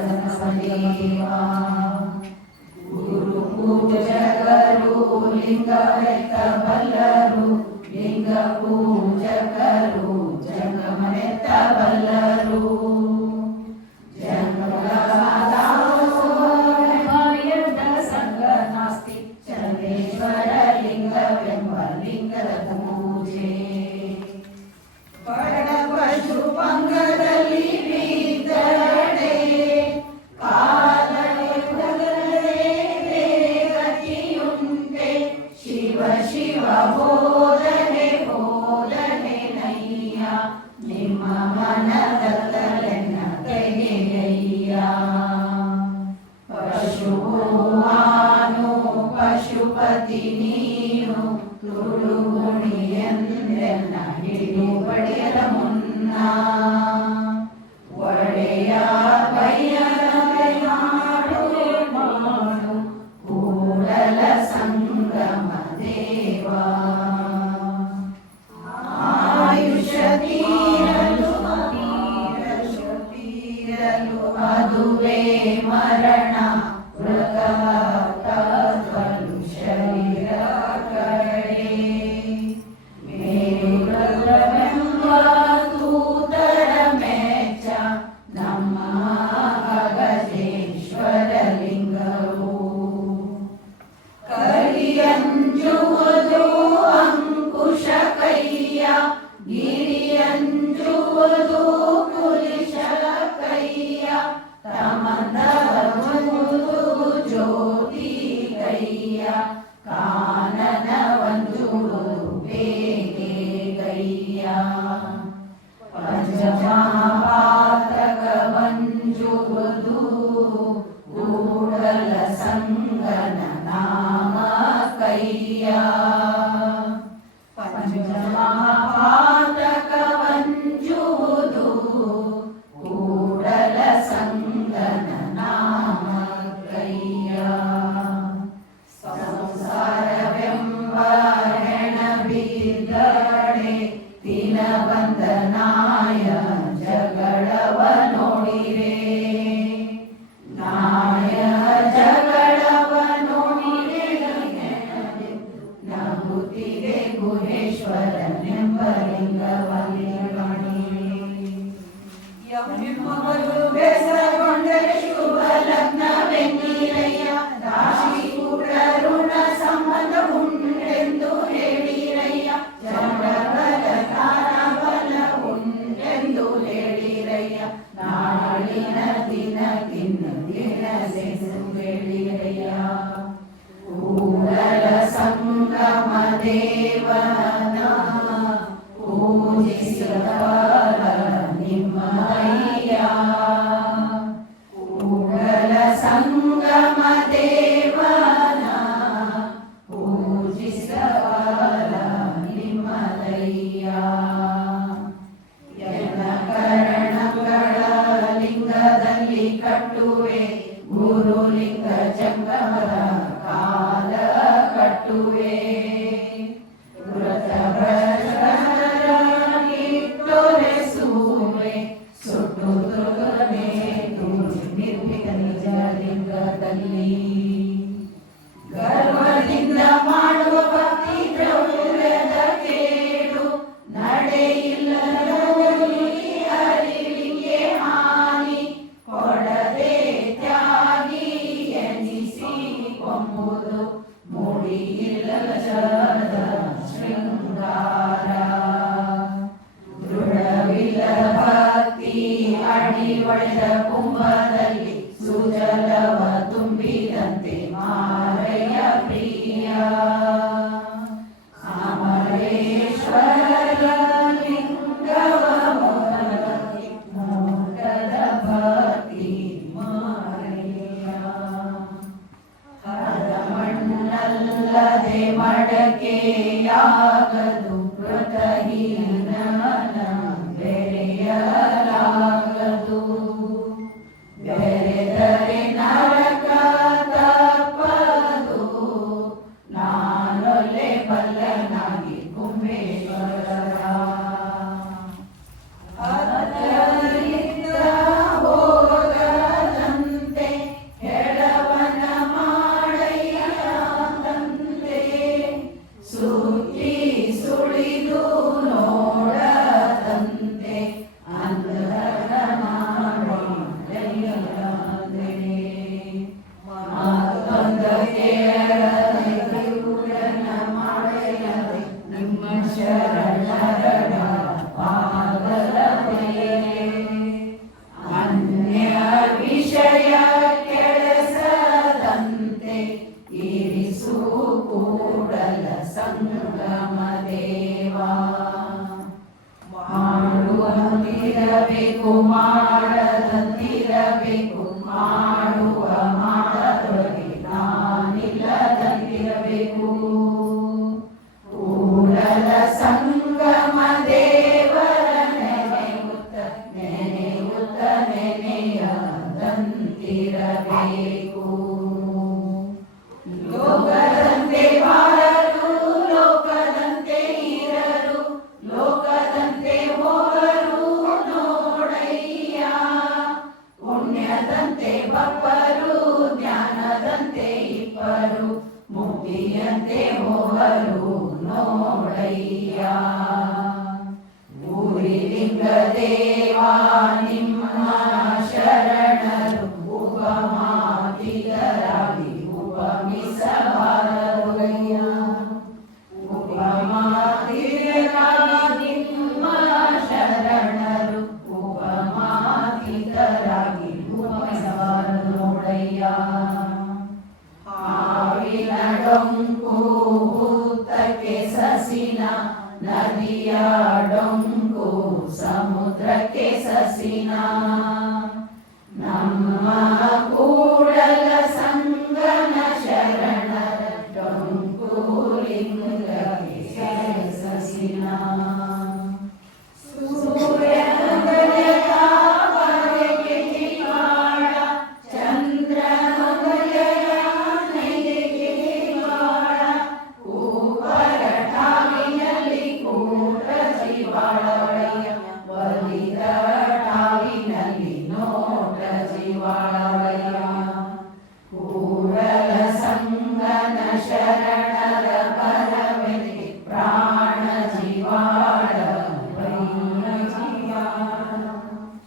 ಸಂಗಮದೇವ. ಗುರು ಪೂಜಕರು ಲಿಂಗವೆತ್ತಬಲ್ಲರು, ಲಿಂಗ ಪೂಜಕರು ಜಂಗಮನೆತ್ತಬಲ್ಲರು. ಜಂಗಮದ ಸಂಗ ನಾಸ್ತಿ ಚಂದ್ರೇಶ್ವರ ಲಿಂಗವೆಂಬ ಲಿಂಗದ ಪೂಜೆ. ಬಡ ಪಶು ಪಂಗದಲ್ಲಿ ಬಿದ್ದಡೆ ಕಾಲನೆ ಬೇರೆ ಗತಿಯುಂಟೆ. ಶಿವ ಶಿವ ಬೋಧನೆ ಬೋಧನೆ ನಯ್ಯ, ನಿಮ್ಮ ಮನದಲ್ಲಲೆನ್ನ ತೆಗೆಯಯ್ಯ. ಪಶುವಾನು ಪಶುಪತಿ ನೀನು, ತುಳುಗುಣಿಯೆಂದೆನ್ನ ಹಿಡಿದು ಪಡೆಯದ ಮುನ್ನ. ಒಡೆಯ ಬಯ್ಯನದೆ ಮಾಡು ಮಾಡು ಕೂಡಲ ಸಂಗಮ ದೇವ. ಆಯುಷ ತೀರಲು ಅದುವೇ ಮರಣ, ಮೃತತ್ವಲು ಶರೀರ ಕಡೆ. ಮೇರುವೆಂಬ ತೂತರ ಮೆಚ್ಚ ನಮ್ಮ ಅಗಜೇಶ್ವರ ಲಿಂಗವು. ಕರಿಯಂಜುವುದು ಅಂಕುಶ ಕೈಯ, ಗಿರಿಯಂಜುವುದು ಕುಲಿಶಲ ಕೈಯ. ತಮಂದವಂಜುವುದು ಜ್ಯೋತಿ ಕೈಯ, ಕಾನನವಂಜುವುದು ಬೇಗೆ ಕೈಯ. ಪಂಚಮಹಾಪಾತಕವಂಜುವುದು ಕೂಡಲ ಸಂಗನ ನಾಮ ಕೈಯ. ಪಂಚಮಹಾಪಾತಕವಂಜುವುದು ಕೂಡಲ ಸಂಗನ ನಾಮ ಕೈಯ. ಸಂಸಾರವೆಂಬ ಹೆಣ ಬಿದ್ದಡೆ ದಿನಬಂಧನಾಯ ಜಗಳವ ನೋಡಿರೆ. ನಾಯ ಜಗಳವ ನೋಡಿರೆ ನಗುತ್ತಿದೆ ಗುಹೇಶ್ವರನೆಂಬ ಲಿಂಗವಲ್ಲಿ ಕಾಣಿರೆ. ಎಮ್ಮಗಳು ಬೇಸರಗೊಂಡರೆ ಶುಭ ಲಗ್ನವೆನ್ನಿರಯ್ಯ, ರಾಶಿ ಕೂಡ ಋಣ ಸಂಬಂಧ ಉಂಟೆಂದು ಹೇಳಿರಯ್ಯ. ಚಂಡಬಲ ತಾರಬಲ ಉಂಟೆಂದು ಹೇಳಿರಯ್ಯ, ನಾಳಿನ ದಿನಕ್ಕಿನ್ನು ದಿನ ಸೆಸು ಹೇಳಿರಯ್ಯ. ಕೂಡಲ ಸಂಗಮ ದೇವನ ಪೂಜಿಸಿದವರ ನಿಮ್ಮಯ್ಯ. ಕೂಡಲ ಸಂಗಮ ದೇವನ ಪೂಜಿಸಿದವರ ನಿಮ್ಮಯ್ಯ. ಎನ್ನ ಕರಣಗಳ ಲಿಂಗದಲ್ಲಿ ಕಟ್ಟುವೆ, ಗುರುಲಿಂಗ ಜಂಗಮದ ಕಾಲ ಕಟ್ಟುವೆ. ವ್ರತ ಭ್ರಷ್ಟರನಿಟ್ಟೊರೆಸುವೆ, ಸುಟ್ಟು ದುರ್ಗನೆ ತುಳಿ ನಿರ್ಭೀಕ ನಿಜ ಲಿಂಗದಲ್ಲಿ. ಗರ್ವದಿಂದ ಮಾಡುವ ಭಕ್ತಿ ದ್ರವ್ಯದ ಕೇಡು, ನಡೆಯಿಲ್ಲದವರಿಗೆ ಅರಿವಿಗೆ ಹಾನಿ. ಕೊಡದೆ ತ್ಯಾಗಿ ಎನಿಸಿ ಕೊಂಬುದು ಮೂಡಿಯಿಲ್ಲದ ಶೃಂಗಾರ. ದೃಢವಿಲ್ಲ ಭಕ್ತಿ ಅಡಿ ಒಡೆದ ಕುಂಭದಲ್ಲಿ, ಸುಜಲವ ತುಂಬಿದಂತೆ ಮಾರಯ್ಯ ಪ್ರಿಯ. ಅಮರೇಶ್ವರ ಲಿಂಗವ ಮೂಕದ ಭಕ್ತಿ ಮಾರಯ್ಯ. ಹರದ ಮಣ್ಣಲ್ಲದೆ ಮಡಕೆಯಾಗದು, ಕೃತಹೀನನ ಬೆರೆಯಲಾಗದು. ಬೆರೆದರೆ ನರಕ ತಪ್ಪದು, ನಾ ಮಾಡದಂತಿರಬೇಕು ಮಾಡದಂತಿರಬೇಕು ಮಾಡುವ ಮಾಡದೊಳಗೆ ನಾನಿಲ್ಲದಂತಿರಬೇಕು. ಕೂಡಲ ಸಂಗಮ ದೇವರ ನೆನೆಯುತ್ತ ನೆನೆಯುತ್ತ ನೆನೆಯದಂತಿರಬೇಕು. ಲೋಕದಂತೆ ಬಾರಲು ಲೋಕದಂತೆ ಇರಲು ಲೋಕದಂತೆ ಹೋಗಲು ನೋಡಯ್ಯ. ಪುಣ್ಯದಂತೆ ಬಪ್ಪರು ಜ್ಞಾನದಂತೆ ಇಬ್ಬರು ಮುಕ್ತಿಯಂತೆ ಹೋಗಲು ನೋಡಯ್ಯ. ಊರಿಲಿಂಗ ದೇವ ನಿಮ್ಮ ಶರಣರು ಉಪಮಾತಿಗರಾಗಿ ಉಪಮಿಸಬಾರದಯ್ಯ. ಉಪಮಾತಿಗರಾಗಿ ನಿಮ್ಮ ಶರಣರು ಉಪಮಾತಿಗರಾಗಿ ಉಪಮಿಸಬಾರದು ನೋಡಯ್ಯ. ಹಾವಿನ ಡೊಂಕು ಹುತ್ತಕ್ಕೆ ಸಸಿನ ನದಿಯ ಡೊಂಕು ಸಮುದ್ರಕ್ಕೆ ಸಸಿನ. ನಮ್ಮ ಕೂಡಲ ಸಂಗನ ಶರಣರ ಡೊಂಕು ಲಿಂಗಕ್ಕೆ ಸಸಿನ. ಸೂರ್ಯನೊದಯಕ್ಕೆ ಜಿವಾಳ ಚಂದ್ರನೊದಯಕ್ಕೆ ಜಿವಾಳ ಕೂಪರ ಠಾವಿನಲ್ಲಿ ಕೂಟ ಜಿವಾಳವಯ್ಯ. ಬಲಿದ ಠಾವಿನಲ್ಲಿ ನೋಟ ಜಿವಾಳವಯ್ಯ. ಕೂಡಲ ಸಂಗನ ಶರಣರ ಬರವೆನಿಗೆ ಪ್ರಾಣ ಜಿವಾಳ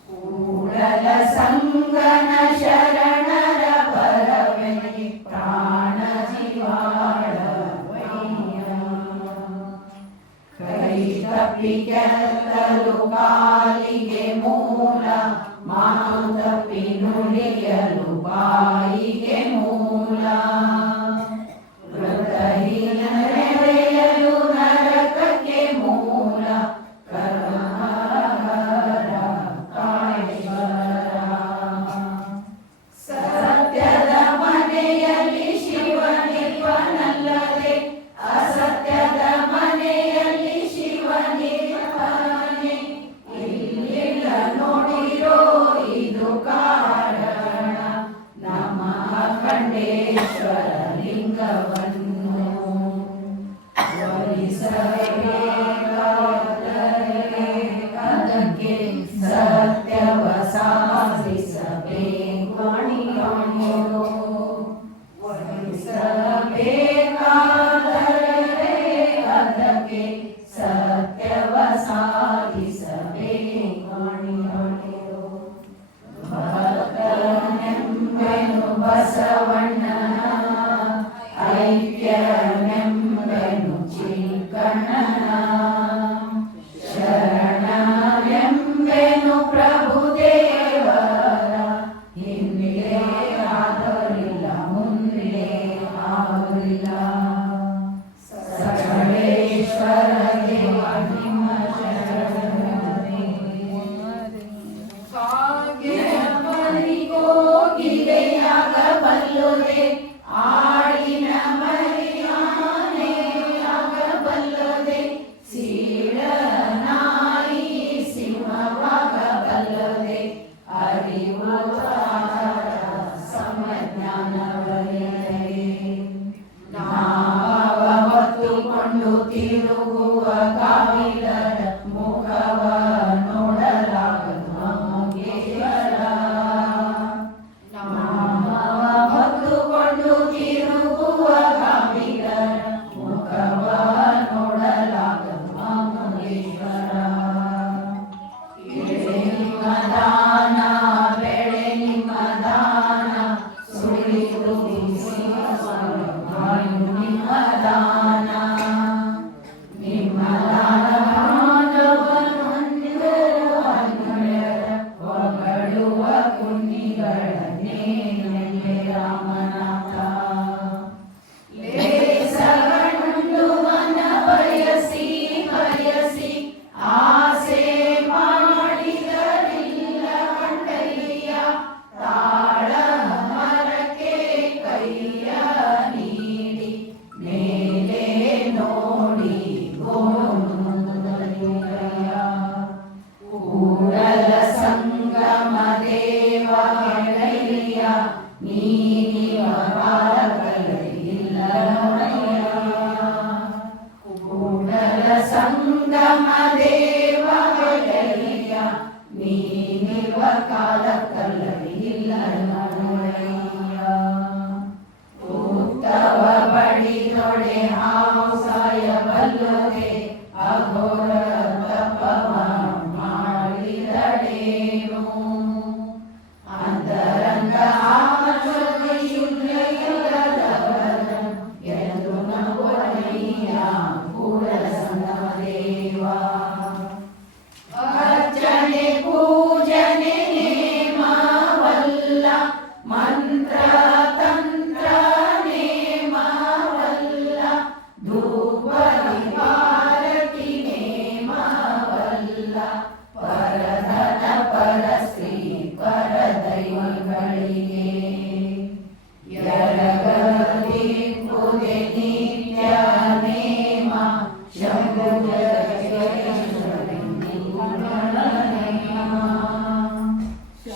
ಕೂಡಲ ಸಂಗನ ಶರಣರ ಬರವೆನಿಗೆ ಪ್ರಾಣ ಜಿವಾಳ. ಕೈ ತಪ್ಪಿ ಕೆತ್ತಲು ಕಾಲಿಗೆ ಮೂಲ ಮಾತು ತಪ್ಪಿ ನುಡಿಯಲು ಬಾಯಿಗೆ ಮೂಲ. ವೃತಹೀನ ನೆರೆಯಲು ನರಕಕ್ಕೆ ಮೂಲ ಕರ್ಮಹರ ಕಾಳೇಶ್ವರ. ಸತ್ಯದ ಮನೆಯಲ್ಲಿ ಶಿವನಿರ್ವನಲ್ಲದೆ ಅಸತ್ಯದ ಮನೆಯಲ್ಲಿ ಶಿವನಿರ್ವನೆ. ಇಲ್ಲಿಲ್ಲ ನೋಡಿರೋ ಇದು ಕಾರಣ ನಮ್ಮ ಖಂಡೇಶ್ವರ ಲಿಂಗವನ್ನು ಒಲಿಸಬೇಕಾದರೆ ಅದಕ್ಕೆ ಸತ್ಯವ ಸಾಧಿಸಬೇಕು. ಅಣಿಯೋ ಒಲಿಸಬೇಕಾದರೆ ಅದಕ್ಕೆ ಸತ್ಯವ ಸಾಧಿಸಬೇಕು. ಅಣಿಯೋ ಭಕ್ತನೆಂಬೆನು ಬಸವಣ್ಣನ ಐಕ್ಯನೆಂಬೆನು ಚಿಕ್ಕಣ್ಣನ. ಶರಣವೆಂಬೆನು ಪ್ರಭುದೇವರ ಹಿಂದೆ ಆಗಲಿಲ್ಲ ಮುಂದೆ ಆಗಲಿಲ್ಲ. ಸಕಲೇಶ್ವರ ದೇವ ನಿಮ್ಮ ಶರಣರೇ. ಆಗಬಲ್ಲದೆ ಆಡಿನ ಮರಿಯಾನೆಯಾಗಬಲ್ಲದೆ ಸೀಳನಾಯಿ ಸಿಂಹವಾಗಬಲ್ಲದೆ ಅರಿವು ಸಮಜ್ಞಾನವರಿಯೇ. ನಾವ ಹೊತ್ತುಕೊಂಡು ತಿರುಗುವ ಕಾವಿಲರ ಮುಖವ ನೋಡಲಾಗದು ಮಂಗೇಶ್ವರ. ಹೊತ್ತುಕೊಂಡು ತಿರುಗುವ ಕಾವಿಲರ ಮುಖವ ನೋಡಲಾಗದು ಮಂಗೇಶ್ವರ. ಬೆಳೆ ನಿಮ್ಮ ದಾನ ಬೆಳೆ ನಿಮ್ಮ ದಾನ ಸುಳಿದು ವಾಯು ನಿಮ್ಮ ದಾನ. ನಿಮ್ಮ ದಾನವನ್ನು ಹೊಗಳುವ ಪುಣ್ಯಗಳನ್ನೇ ರಾಮನಾಥ. ಲೇಸಗಣ್ಣು ಮನ ಬಯಸಿ ಬಯಸಿ ಆಸೆ ಮಾಡಿದರಿಲ್ಲ ನೀನಿವ ಕಾಲಕಲ್ಲಿಲ್ಲ ನೋಡಯ್ಯ. ಕೂಡಲ ಸಂಗಮ ದೇವ ಗೆಳೆಯ, ನೀನಿವ ಕಾಲಕಲ್ಲಿಲ್ಲ ನೋಡಯ್ಯ. ಕೂತವ ಬಡಿದೊಡೆ ಹಾವು ಸಾಯಬಲ್ಲದೆ, ಅಘೋರ ತಪವ ಮಾಡಿದಡೇನು. ಅಂತರಂಗ ಆಮಶುದ್ಧಿ ಶುದ್ಧಯುಗದವನ ಎಂದು ನಗುವಯ್ಯ ಕೂಡಲ ಸಂಗಮ ದೇವ. ಅರ್ಚನೆ ಪೂಜನೆ ನೇಮವಲ್ಲ, ಮಂತ್ರ ತಂತ್ರ ನೇಮವಲ್ಲ, ಧೂಪ ದೀಪಾರತಿ ನೇಮವಲ್ಲ, ಪರಧನ ಪರಶ್ರೀ ಪರದೈವಗಳಿಗೆ. ಎರಗದಿ ಪೂಜೆ ನಿತ್ಯ ನೇಮ, ಶಂಭು ಜಗದೀಶ್ವರಿ ಗುರುಗಳ ನೇಮ.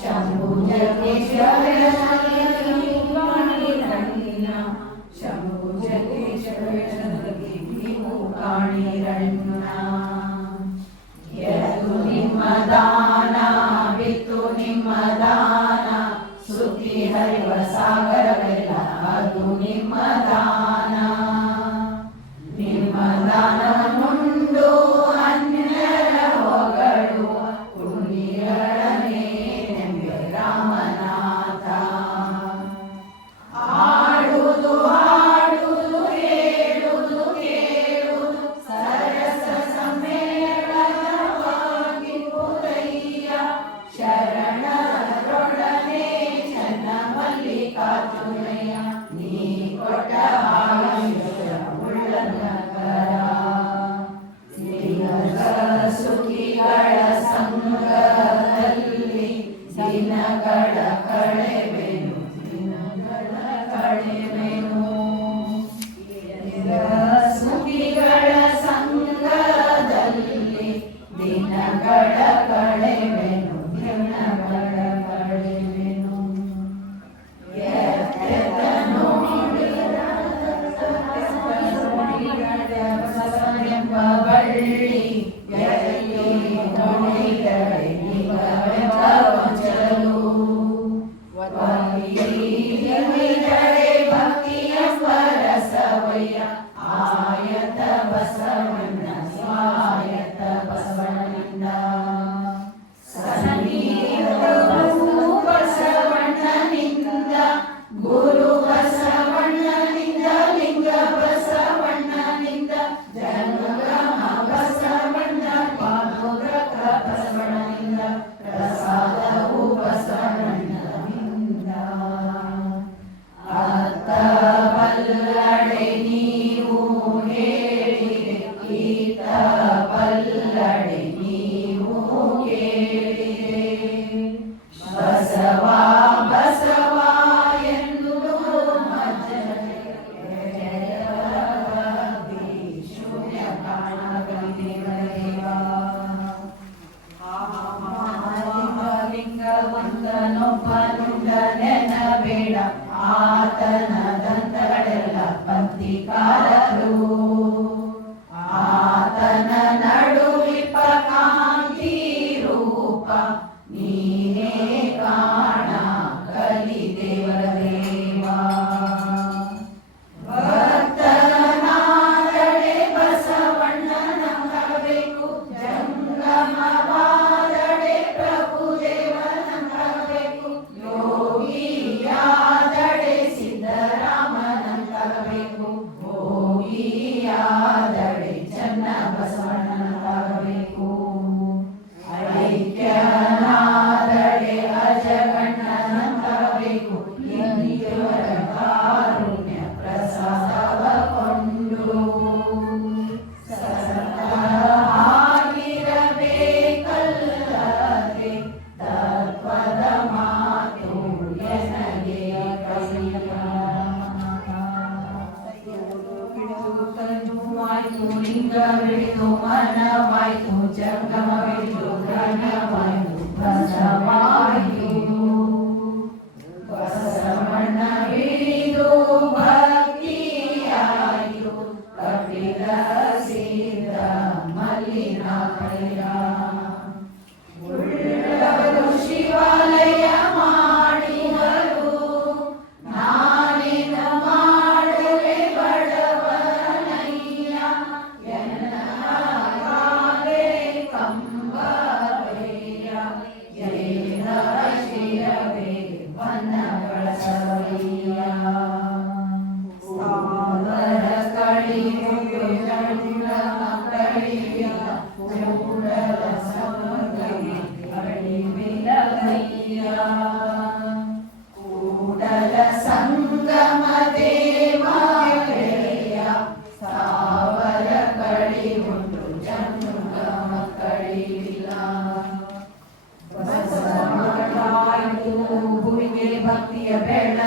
ಶಂಭು ಜಗದೀಶ್ವರ ಕಾಣಿರಣ್ಣ, ಶಂಭು ಜಗದೀಶ್ವರ ಕಾಣಿರಣ್ಣ. ಎದು ನಿಮ್ಮ ದಾನ ಬಿತ್ತು ನಿಮ್ಮ ದಾನ, ಸುದ್ದಿ ಹರಿವ ಸಾಗರವೆಲ್ಲ ಅದು ನಿಮ್ಮ ದಾನ. ನಿಮ್ಮ ದಾನವನ್ನುಂಡು ಅನ್ಯರ ಹೊಗಳು, ಪುಣ್ಯಗಳನ್ನೇ ನೆಂಬೆ ರಾಮನಾಥ. ಆಡುವುದು ಹಾಡುವುದು ಹೇಳುವುದು ಕೇಳುವುದು, ಸರಸ ಸಮ್ಮೇಳನವಾಗಿ ಪುರಯ್ಯ. ಶರಣರೊಡನೆ ಚನ್ನ ಮಲ್ಲಿಕಾರ್ಜುನಯ್ಯ, ನೀ ಕೊಟ್ಟ ಆಯುಷ್ಯ ಉಳ್ಳನಗರ. ಸ್ನೇಹದ ಸುಖಿಗಳ ಸಂಗದಲ್ಲಿ ದಿನಗಳ ಕಳೆವೆನು, ದಿನಗಳ ಕಳೆವೆನು. ಸುಖಿಗಳ ಸಂಗದಲ್ಲಿ ದಿನಗಳ ಕಳೆವೆನು, ದಿನಗಳ ಕಳೆವೆನು. ಎತ್ತ ನೋಡಿದ ಬಸವನೆಂಬ ಬಳ್ಳಿ, ಎಲ್ಲಿ ನೋಡಿದರೆ ನಿಗವೆಂಬ ಗೊಂಚಲು. ಒಲಿಯಿದರೆ ಭಕ್ತಿಯೆಂಬ ರಸವಯ್ಯ, ಆಯತ ಬಸವಣ್ಣ ಸ್ವಾಯತ ಬಸವಣ್ಣ. ಸನ್ನಿಧವು ಬಸವಣ್ಣನಿಂದ, ಗುರು ಬಸವಣ್ಣನಿಂದ, ಲಿಂಗ ಬಸವಣ್ಣನಿಂದ, ಜಂಗಮ ಬಸವಣ್ಣ ಪಾದೋದಕ ಬಸವಣ್ಣನಿಂದ, ಪ್ರಸಾದವು ಬಸವಣ್ಣನಿಂದ. ಅತ್ತ ಬಲ್ಲಡೆ ನೀವು ಹೇಳಿರೆ, ಈತ ಬಲ್ಲಡೆ ನೀವು ಕೇಳಿರೆ. ಬಸವ ಬಸವ ಎಂದು ಶೂನ್ಯ ಕಾಣಗಳಿದೇವ. ಲಿಂಗವಂತನೊಬ್ಬನುಂಡ ನೆನಬೇಡ, ಆತನ ದಂತಗಳೆಲ್ಲ ಪಂಥಿಕಾರರು. ಆತನ ನಡುವಿಪ್ಪ ಕಾಂತಿ ರೂಪ, ನೀನೇ ಕಾಣ ಕಲಿ ದೇವರ ದೇವ. ಭಕ್ತನಾದಡೆ ಬಸವಣ್ಣನಂಗಬೇಕು, ಜಂಗಮವಾದಡೆ ಪ್ರಭು ದೇವನಂಗಬೇಕು, ಯೋಗಿಯಾದಡೆ ಸಿದ್ಧರಾಮನಂಗಬೇಕು, ಭೋಗಿಯಾದಡೆ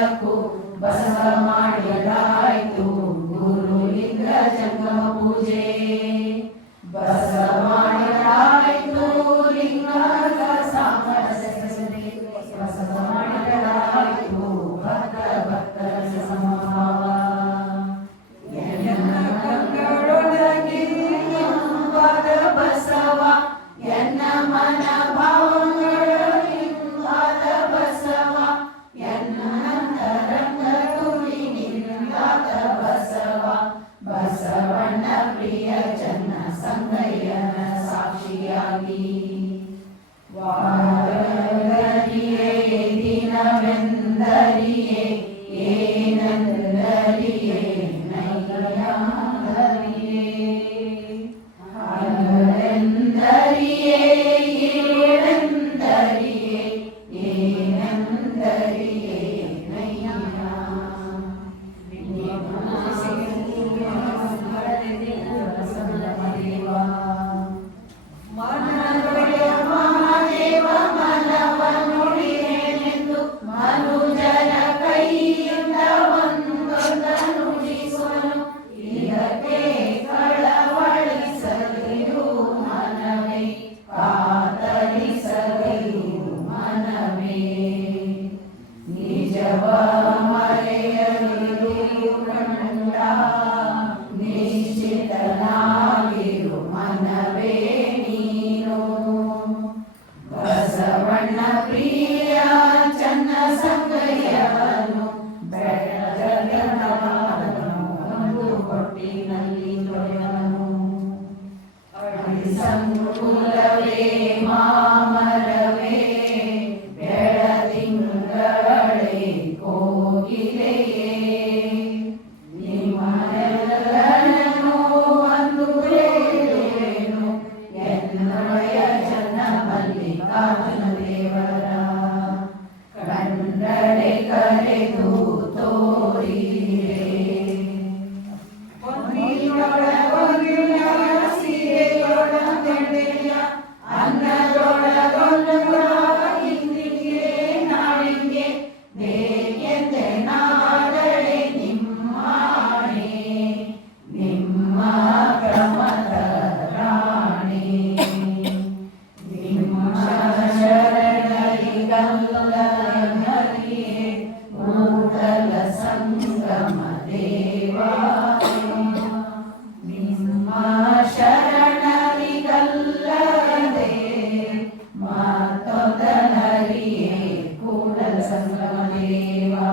ಎಲ್ಲಕ್ಕೂ ಬಸವ ಮಾಡಿದಾಯ್ತು ಗುರುಲಿಂಗ ಜಂಗಮ ಪೂಜೆ. ಬಸವ ಮಾಡಿದಾಯ್ತು ಲಿಂಗದ ಸಾಮರಸ್ಯತೆ, ಬಸವ ಮಾಡಿದಾಯ್ತು ಭಕ್ತ ಭಕ್ತರ ಸಮಭಾವ. ಎನ್ನ ಕಂಗಳೊಳಗೆ ಎಂಬಾದ ಬಸವ, ಎನ್ನ ಮನ ಭಾವಗಳೊಳಗಿಂಬಾದ ಬಸವ, ಎನ್ನ ಅಂತರಂಗ ತುಳಿನಿಂದಾದ ಬಸವ. ಬಸವಣ್ಣ ಪ್ರಿಯ ಚನ್ನ ಸಂಗಯ್ಯನ ಸಾಕ್ಷಿಯಾಗಿ ವಾರದರಿಯೇ ದಿನವೆಂದರಿಯೇ ಏನಂದರಿಯೇ ನೈಯಾದರಿಯೇ ಹಗಲೆಂದರಿಯೇ ಏಳೆಂದರಿಯೇ ಏನಂದರಿಯೇ ನೈಯ. ಮನದೊಡೆಯ ಮಹಾದೇವ ಮನವ ನುಡಿಯೇನೆಂದು ಮನುಜರ ಕೈಯಿಂದ ಒಂದೊಂದ ನುಡಿಸುವನು. ಇದಕ್ಕೆ ಕಳವಳಿಸದಿರು ಮನವೇ, ಕಾತರಿಸದಿರು ಮನವೇ. ನಿಜವ ಮರೆಯದಿರು ಕಂಡ ನಿಶ್ಚಿತನಾಗಿರು ಮನವೇ ನೀನು. ಬಸವಣ್ಣ ಪ್ರಿಯ ಚನ್ನ ಸಂಗಯ್ಯನು ಬೆಳಗನ್ನು ಕೊಟ್ಟಿನಲ್ಲಿ ತೊಳೆವನು. ಸಂಕುಲವೇ ಮಾಮರವೇ ಬೆಳದಿಂಗಳೇ ಕೋಗಿಲೆಯೇ, ನಿಮ್ಮನೆಲ್ಲರನ್ನು ಒಂದು ಬೇಡುವೆನು ಎನ್ನೊಡೆಯ ಚನ್ನ ಮಲ್ಲಿಕಾರ್ಜುನ ದೇವರ. ಕಂಡಡೆ ಕರೆದು ತೋರಿರೆ ಒಂದಿನೊಳಗೊಂದಿನ ಸೀರೆಯೊಳಗೊಂದೆಡೆಯ ಅನ್ನದೊಳಗೊಂದು ಇಂದಿಗೆ ನಾಳಿಗೆ ಬೇಕೆಂದೆ ನಾದಡೆ ನಿಮ್ಮಾಣೆ, ನಿಮ್ಮ ಕ್ರಮದ ರಾಣೆ. ನಿಮ್ಮ ಶರಣರಿಗಲ್ಲರಿಯೇ ಕೂಡಲ ಸಂಗಮ ದೇವಾ. ನಿಮ್ಮ ಶರಣರಿಗಲ್ಲದೆ ಮತ್ತೊಂದನರಿಯೇ ಕೂಡಲ ಸಂಗಮ ದೇವಾ.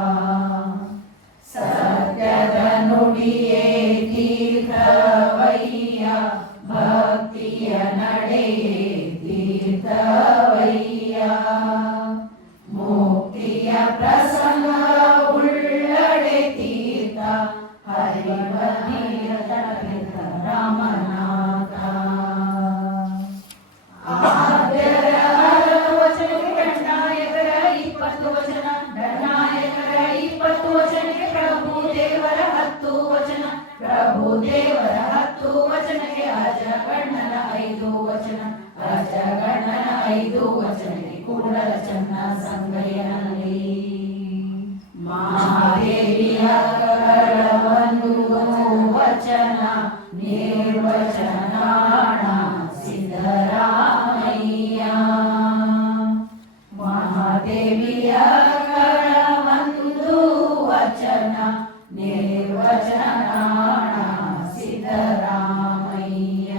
ಸತ್ಯದ ನುಡಿಯೇ ತೀರ್ಥವಯ್ಯ, ಭಕ್ತಿಯ ನಡೆಯೇ ತೀರ್ಥವಯ್ಯ. ಮುಕ್ತಿಯ ಪ್ರಸಂಗ ಉಳ್ಳಡೆ ತೀರ್ಥ, ಹರಿವನಿಯ ತೀರ್ಥ ರಾಮನಾಥ. ಆದ್ಯರ 60 ವಚನಕ್ಕೆ ದಂಡಾಯಕರ 20 ವಚನ, ದಂಡಾಯಕರ 20 ವಚನಕ್ಕೆ ಪ್ರಭು ದೇವರ 10 ವಚನ, ಪ್ರಭು ದೇವರ 10 ವಚನಕ್ಕೆ ಅಜಗಣ್ಣನ 5 ವಚನ, ಅಜಗಣ್ಣನ 5 ವಚನಕ್ಕೆ ಕೂಡಲ ಚನ್ನ ಸಂಗಯ್ಯನಲ್ಲಿ. ಮಹಾದೇವಿಯ ಒಂದು ವಚನ ನಿರ್ವಚನಾಣ ಸಿದ್ದರಾಮಯ್ಯ. ಮಹಾದೇವಿಯ ಒಂದು ವಚನ ನಿರ್ವಚನಾಣ ಸಿದ್ದರಾಮಯ್ಯ.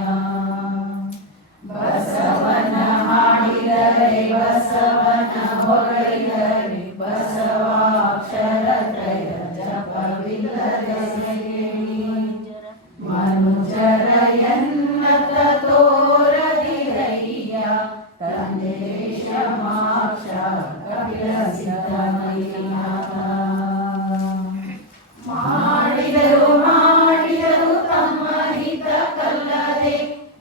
ಬಸವನ ಹಾಡಿದರೆ ಬಸವನ ಹೊಗಳಿದರೆ ಬಸವಾಕ್ಷರತ್ರಯ ಜಪವಿಲ್ಲದೆ ಮನುಜರ ಎನ್ನತ ತೋರದಿರಯ್ಯ, ತಂದೇಶ ಮಾಕ್ಷ ಕಪಿಲ ಸಿದ್ದಮಯ್ಯನಾಥ. ಮಾಡಿದರು ಮಾಡಿದರು ತಮ್ಮ ಹಿತ ಕಲ್ಲದೆ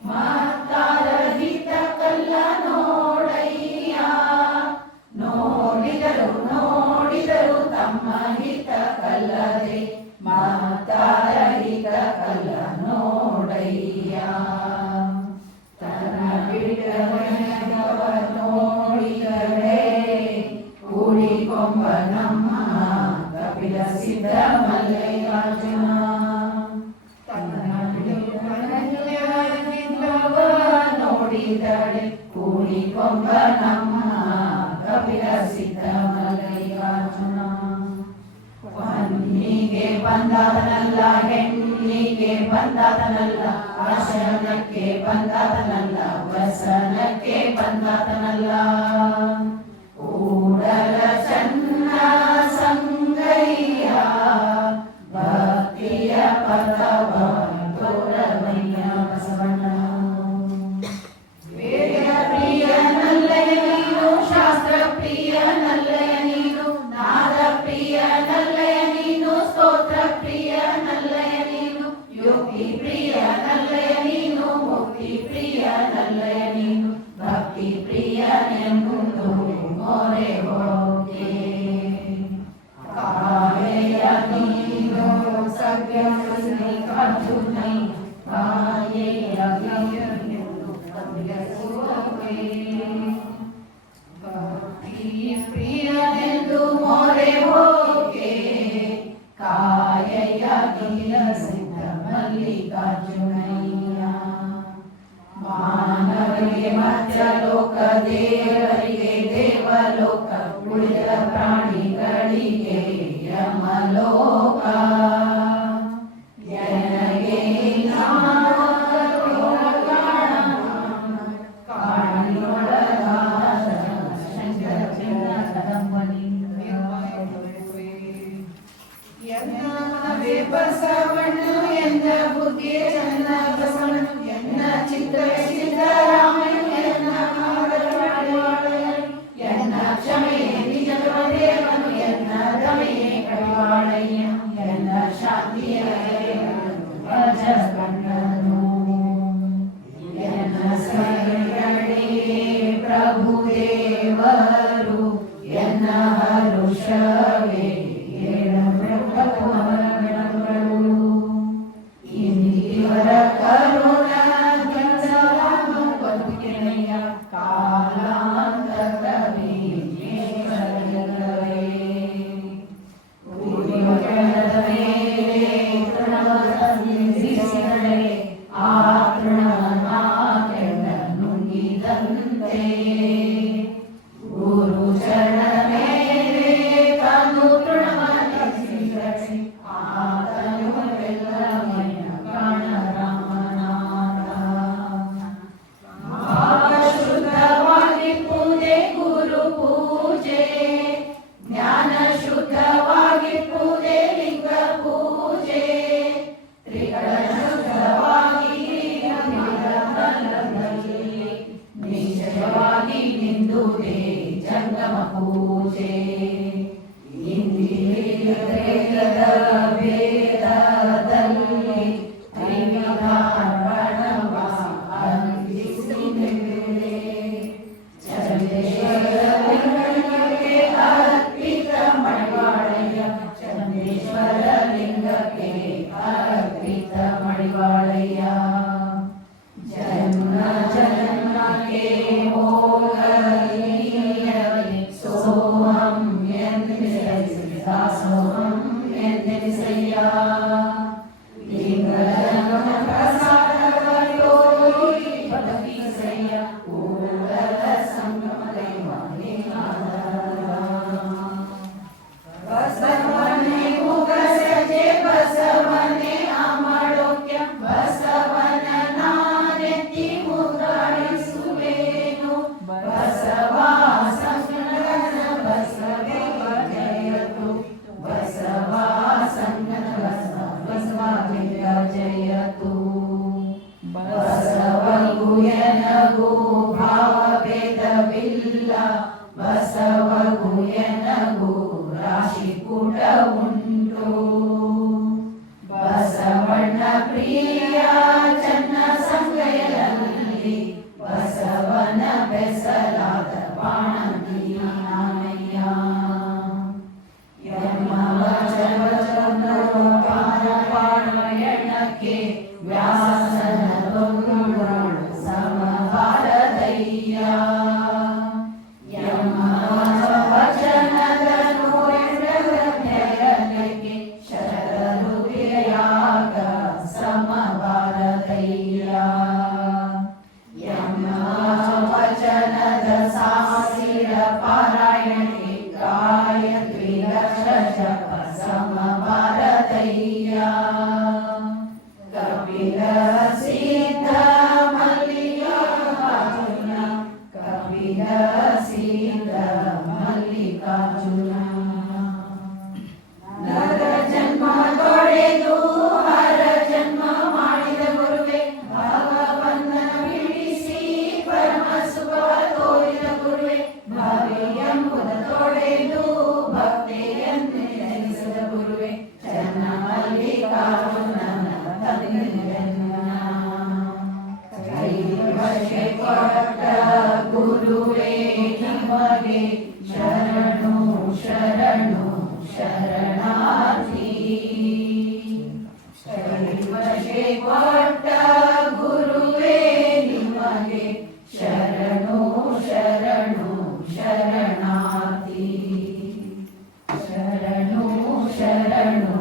ಮತ್ತಾರ ಹಿತ ಕಲ್ಲ ನೋಡಯ್ಯ. ನೋಡಿದರು ನೋಡಿದರು ತಮ್ಮ ಹಿತ ಕಲ್ಲದೆ ಮತ್ತಾರ ಹಿತ ಕಲ್ಲ ನೋಡಯ್ಯ. ತನ್ನ ಬಿಡವ ನೋಡಿದರೆ ಕೂಡಿಕೊಂಬ ನಮ್ಮ ಸಿದ್ಧ ಮಲ್ಲಿಕಾರ್ಜುನ ನೋಡಿದಳೆ ಕೂಡಿಕೊಂಬ ನಮ್ಮ ಕಪಿಲ ಸಿದ್ಧ ಮಲ್ಲಿಕಾರ್ಜುನ ಹೊನ್ನಿಗೆ ಬಂದಾತನಲ್ಲ ಹೆಣ್ಣಿಗೆ ಬಂದಾತನಲ್ಲ ಆಶನಕ್ಕೆ ಬಂದಾತನಲ್ಲ ವಸನಕ್ಕೆ ಬಂದಾತನಲ್ಲ ಕೂಡಲ ಚನ್ನ ಸಂಗಯ್ಯ ಭಕ್ತಿಯ ಪದವ ತೋರವಯ್ಯ ಬಸವಣ್ಣ ವೇದ ಪ್ರಿಯನಲ್ಲಯ ನೀನು ಶಾಸ್ತ್ರ ಪ್ರಿಯನಲ್ಲಯ ನೀನು ನಾದ ಪ್ರಿಯನಲ್ಲಯ ನೀನು ಸ್ತೋತ್ರ ಪ್ರಿಯನಲ್ಲಯ ನೀನು ಯೋಗಿ ಪ್ರಿಯನಲ್ಲಯ ನೀನು ಮುಕ್ತಿ ಪ್ರಿಯನಲ್ಲಯ ನೀನು ಭಕ್ತಿ ಪ್ರಿಯನೆಂಬುದು ಮೊರೆ ಹೋಗೆ ಕಾಯೆಯ ನೀನು ಸವ್ಯ ಮಲ್ಲಿಕಾರ್ಜುನೈ ಕಾಯೆಯ ನೀನು ಭಕ್ತಿ ಪ್ರಿಯನೆಂದು ಮೊರೆ ಹೋಗೆ ಕಾಯೆಯ ನೀನ ಸಿದ್ಧ ಮಲ್ಲಿಕಾರ್ಜುನಯ್ಯ ಮಾನವರಿಗೆ ಮಧ್ಯಲೋಕ ದೇವರಿಗೆ ದೇವಲೋಕ ಉಳಿದ ಪ್ರಾಣಿಗಳಿಗೆ ಯಮಲೋಕ ನನಗೆ ಬಸವಣ್ಣ ಎನ್ನ ಬುದ್ಧಿಯ ಚನ್ನ ಬಸವಣ್ಣ ಎನ್ನ ಚಿತ್ರ ಸಿದ್ದರಾಮಯ್ಯ ಎನ್ನ ಎನ್ನ ಕ್ಷಮೆಯೇ ನಿಜ ದೇವನು ಎನ್ನ ದಮೆಯೇ ಕಡಿವಾಳಯ್ಯ ಎನ್ನ ಶಾಂತಿಯ ಅಜಗಣ್ಣನು ಎನ್ನ ಸೈರಣೆ ಪ್ರಭುದೇವರು ಎನ್ನ ಹರುಷವೇ ಇವರ ಕರುಣ ಬದುಕಿನೆಯ ಕಾಲಾಂತರವೇ ಮೇಲೆ ಜಪ ಸಮಬಾರದಯ್ಯ ಕಪಿಲ ಸಿದ್ಧ ಮಲ್ಲಿಕಾರ್ಜುನ ಕಪಿಲ ಸಿದ್ಧ ಮಲ್ಲಿಕಾರ್ಜುನ ನರ ಜನ್ಮ ತೊಡೆದು ಹರ ಜನ್ಮ ಮಾಡಿದ ಗುರುವೆ ಭಗವಂತನ ಬಿಡಿಸಿ ಪರಮ ಸುಖ ತೋರಿದ ಗುರುವೆ ಭವಿ ಎಂಬುದ ತೊಡೆದು ಭಕ್ತಿಯನ್ನು ಜನಿಸಿದ ಗುರುವೆ ಚನ್ನ ಮಲ್ಲಿಕಾರ್ಜುನನ ತಂದೆಯನ್ನ ಕೈವಶೆ ಕೊಟ್ಟ ಗುರುವೇ ನಿಮಗೆ ಶರಣು ಶರಣು ಶರಣಾರ್ಥಿ ಕೈವಶೆ ಕೊಟ್ಟ ಗುರುವೇ ನಿಮಗೆ ಶರಣು ಶರಣು ಶರಣಾರ್ಥಿ ಶರಣು ಶರಣು